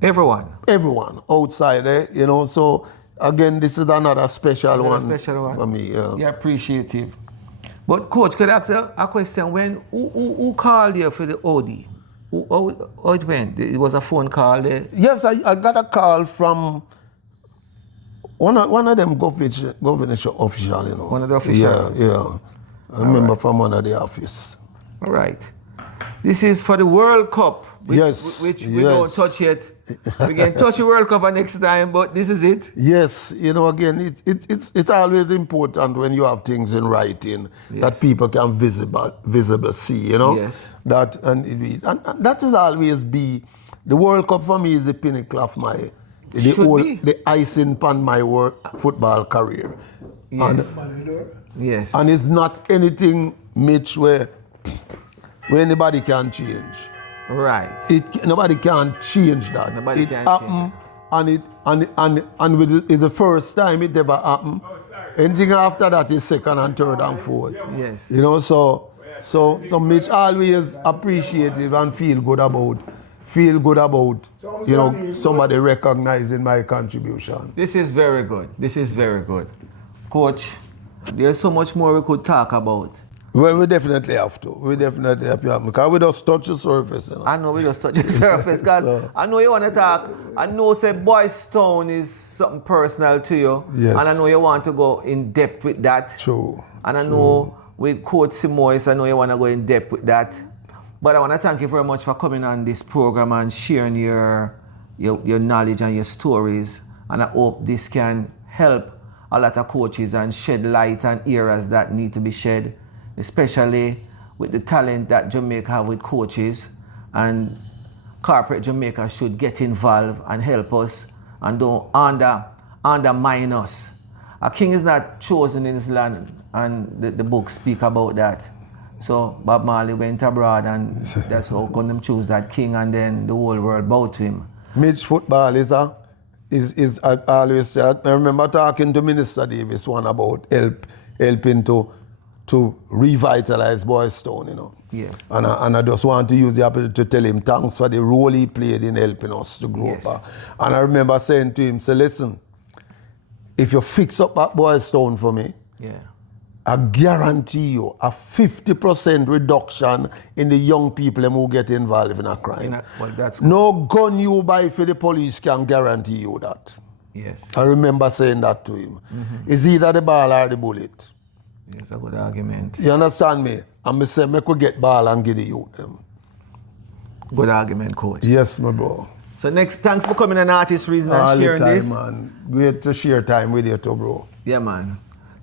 everyone outside there, you know. So again, this is another special one for me. Yeah, appreciative. But coach, could I ask a question? Who called you for the OD? How it went? It was a phone call there? Yes, I got a call from one of them government official, you know. One of the officials? Yeah. I remember from one of the office. All right. This is for the World Cup, which we don't touch yet. We can touch the World Cup next time, but this is it. Yes, you know, again, it's always important when you have things in writing that people can visible see, you know. Yes. And that is always be the World Cup for me is the pinnacle of the icing upon my football career. Yes. Yes. And it's not anything, Mitch, where anybody can change. Right. Nobody can change that. Nobody can change it. And it's the first time it ever happened. Anything after that is second and third and fourth. Yes. You know, so Mitch always appreciate it and feel good about you know, somebody recognizing my contribution. This is very good. This is very good. Coach, there's so much more we could talk about. Well, we definitely have to. We definitely have to. Because we just touch the surface. You know? I know we just touch the surface. Because I know you want to talk. I know, say, Boys Town is something personal to you. Yes. And I know you want to go in depth with that. True. And I know with Coach Simois, I know you want to go in depth with that. But I want to thank you very much for coming on this program and sharing your knowledge and your stories. And I hope this can help a lot of coaches and shed light on areas that need to be shed, especially with the talent that Jamaica have with coaches. And corporate Jamaica should get involved and help us and don't undermine us. A king is not chosen in his land, and the books speak about that. So Bob Marley went abroad, and that's how come them choose that king, and then the whole world bowed to him. Mitch, football is I always say, I remember talking to Minister Davis one about helping to revitalize Boys Town, you know. Yes. And I just want to use the opportunity to tell him thanks for the role he played in helping us to grow up. And I remember saying to him, say, listen, if you fix up that Boys Town for me, I guarantee you a 50% reduction in the young people who get involved in a crime. That's good. No gun you buy for the police can guarantee you that. Yes. I remember saying that to him. It's either the ball or the bullet. Yes, a good argument. You understand me? And I say, make we get ball and give the youth them. Good argument, Coach. Yes, my bro. So next, thanks for coming on Artist Reason and sharing this. All the time, man. Great to share time with you too, bro. Yeah, man.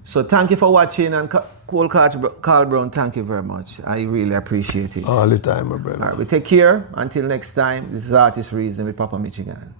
So thank you for watching, and Carl Brown, thank you very much. I really appreciate it. All the time, my brother. All right, we take care. Until next time, this is Artist Reason with Papa Michigan.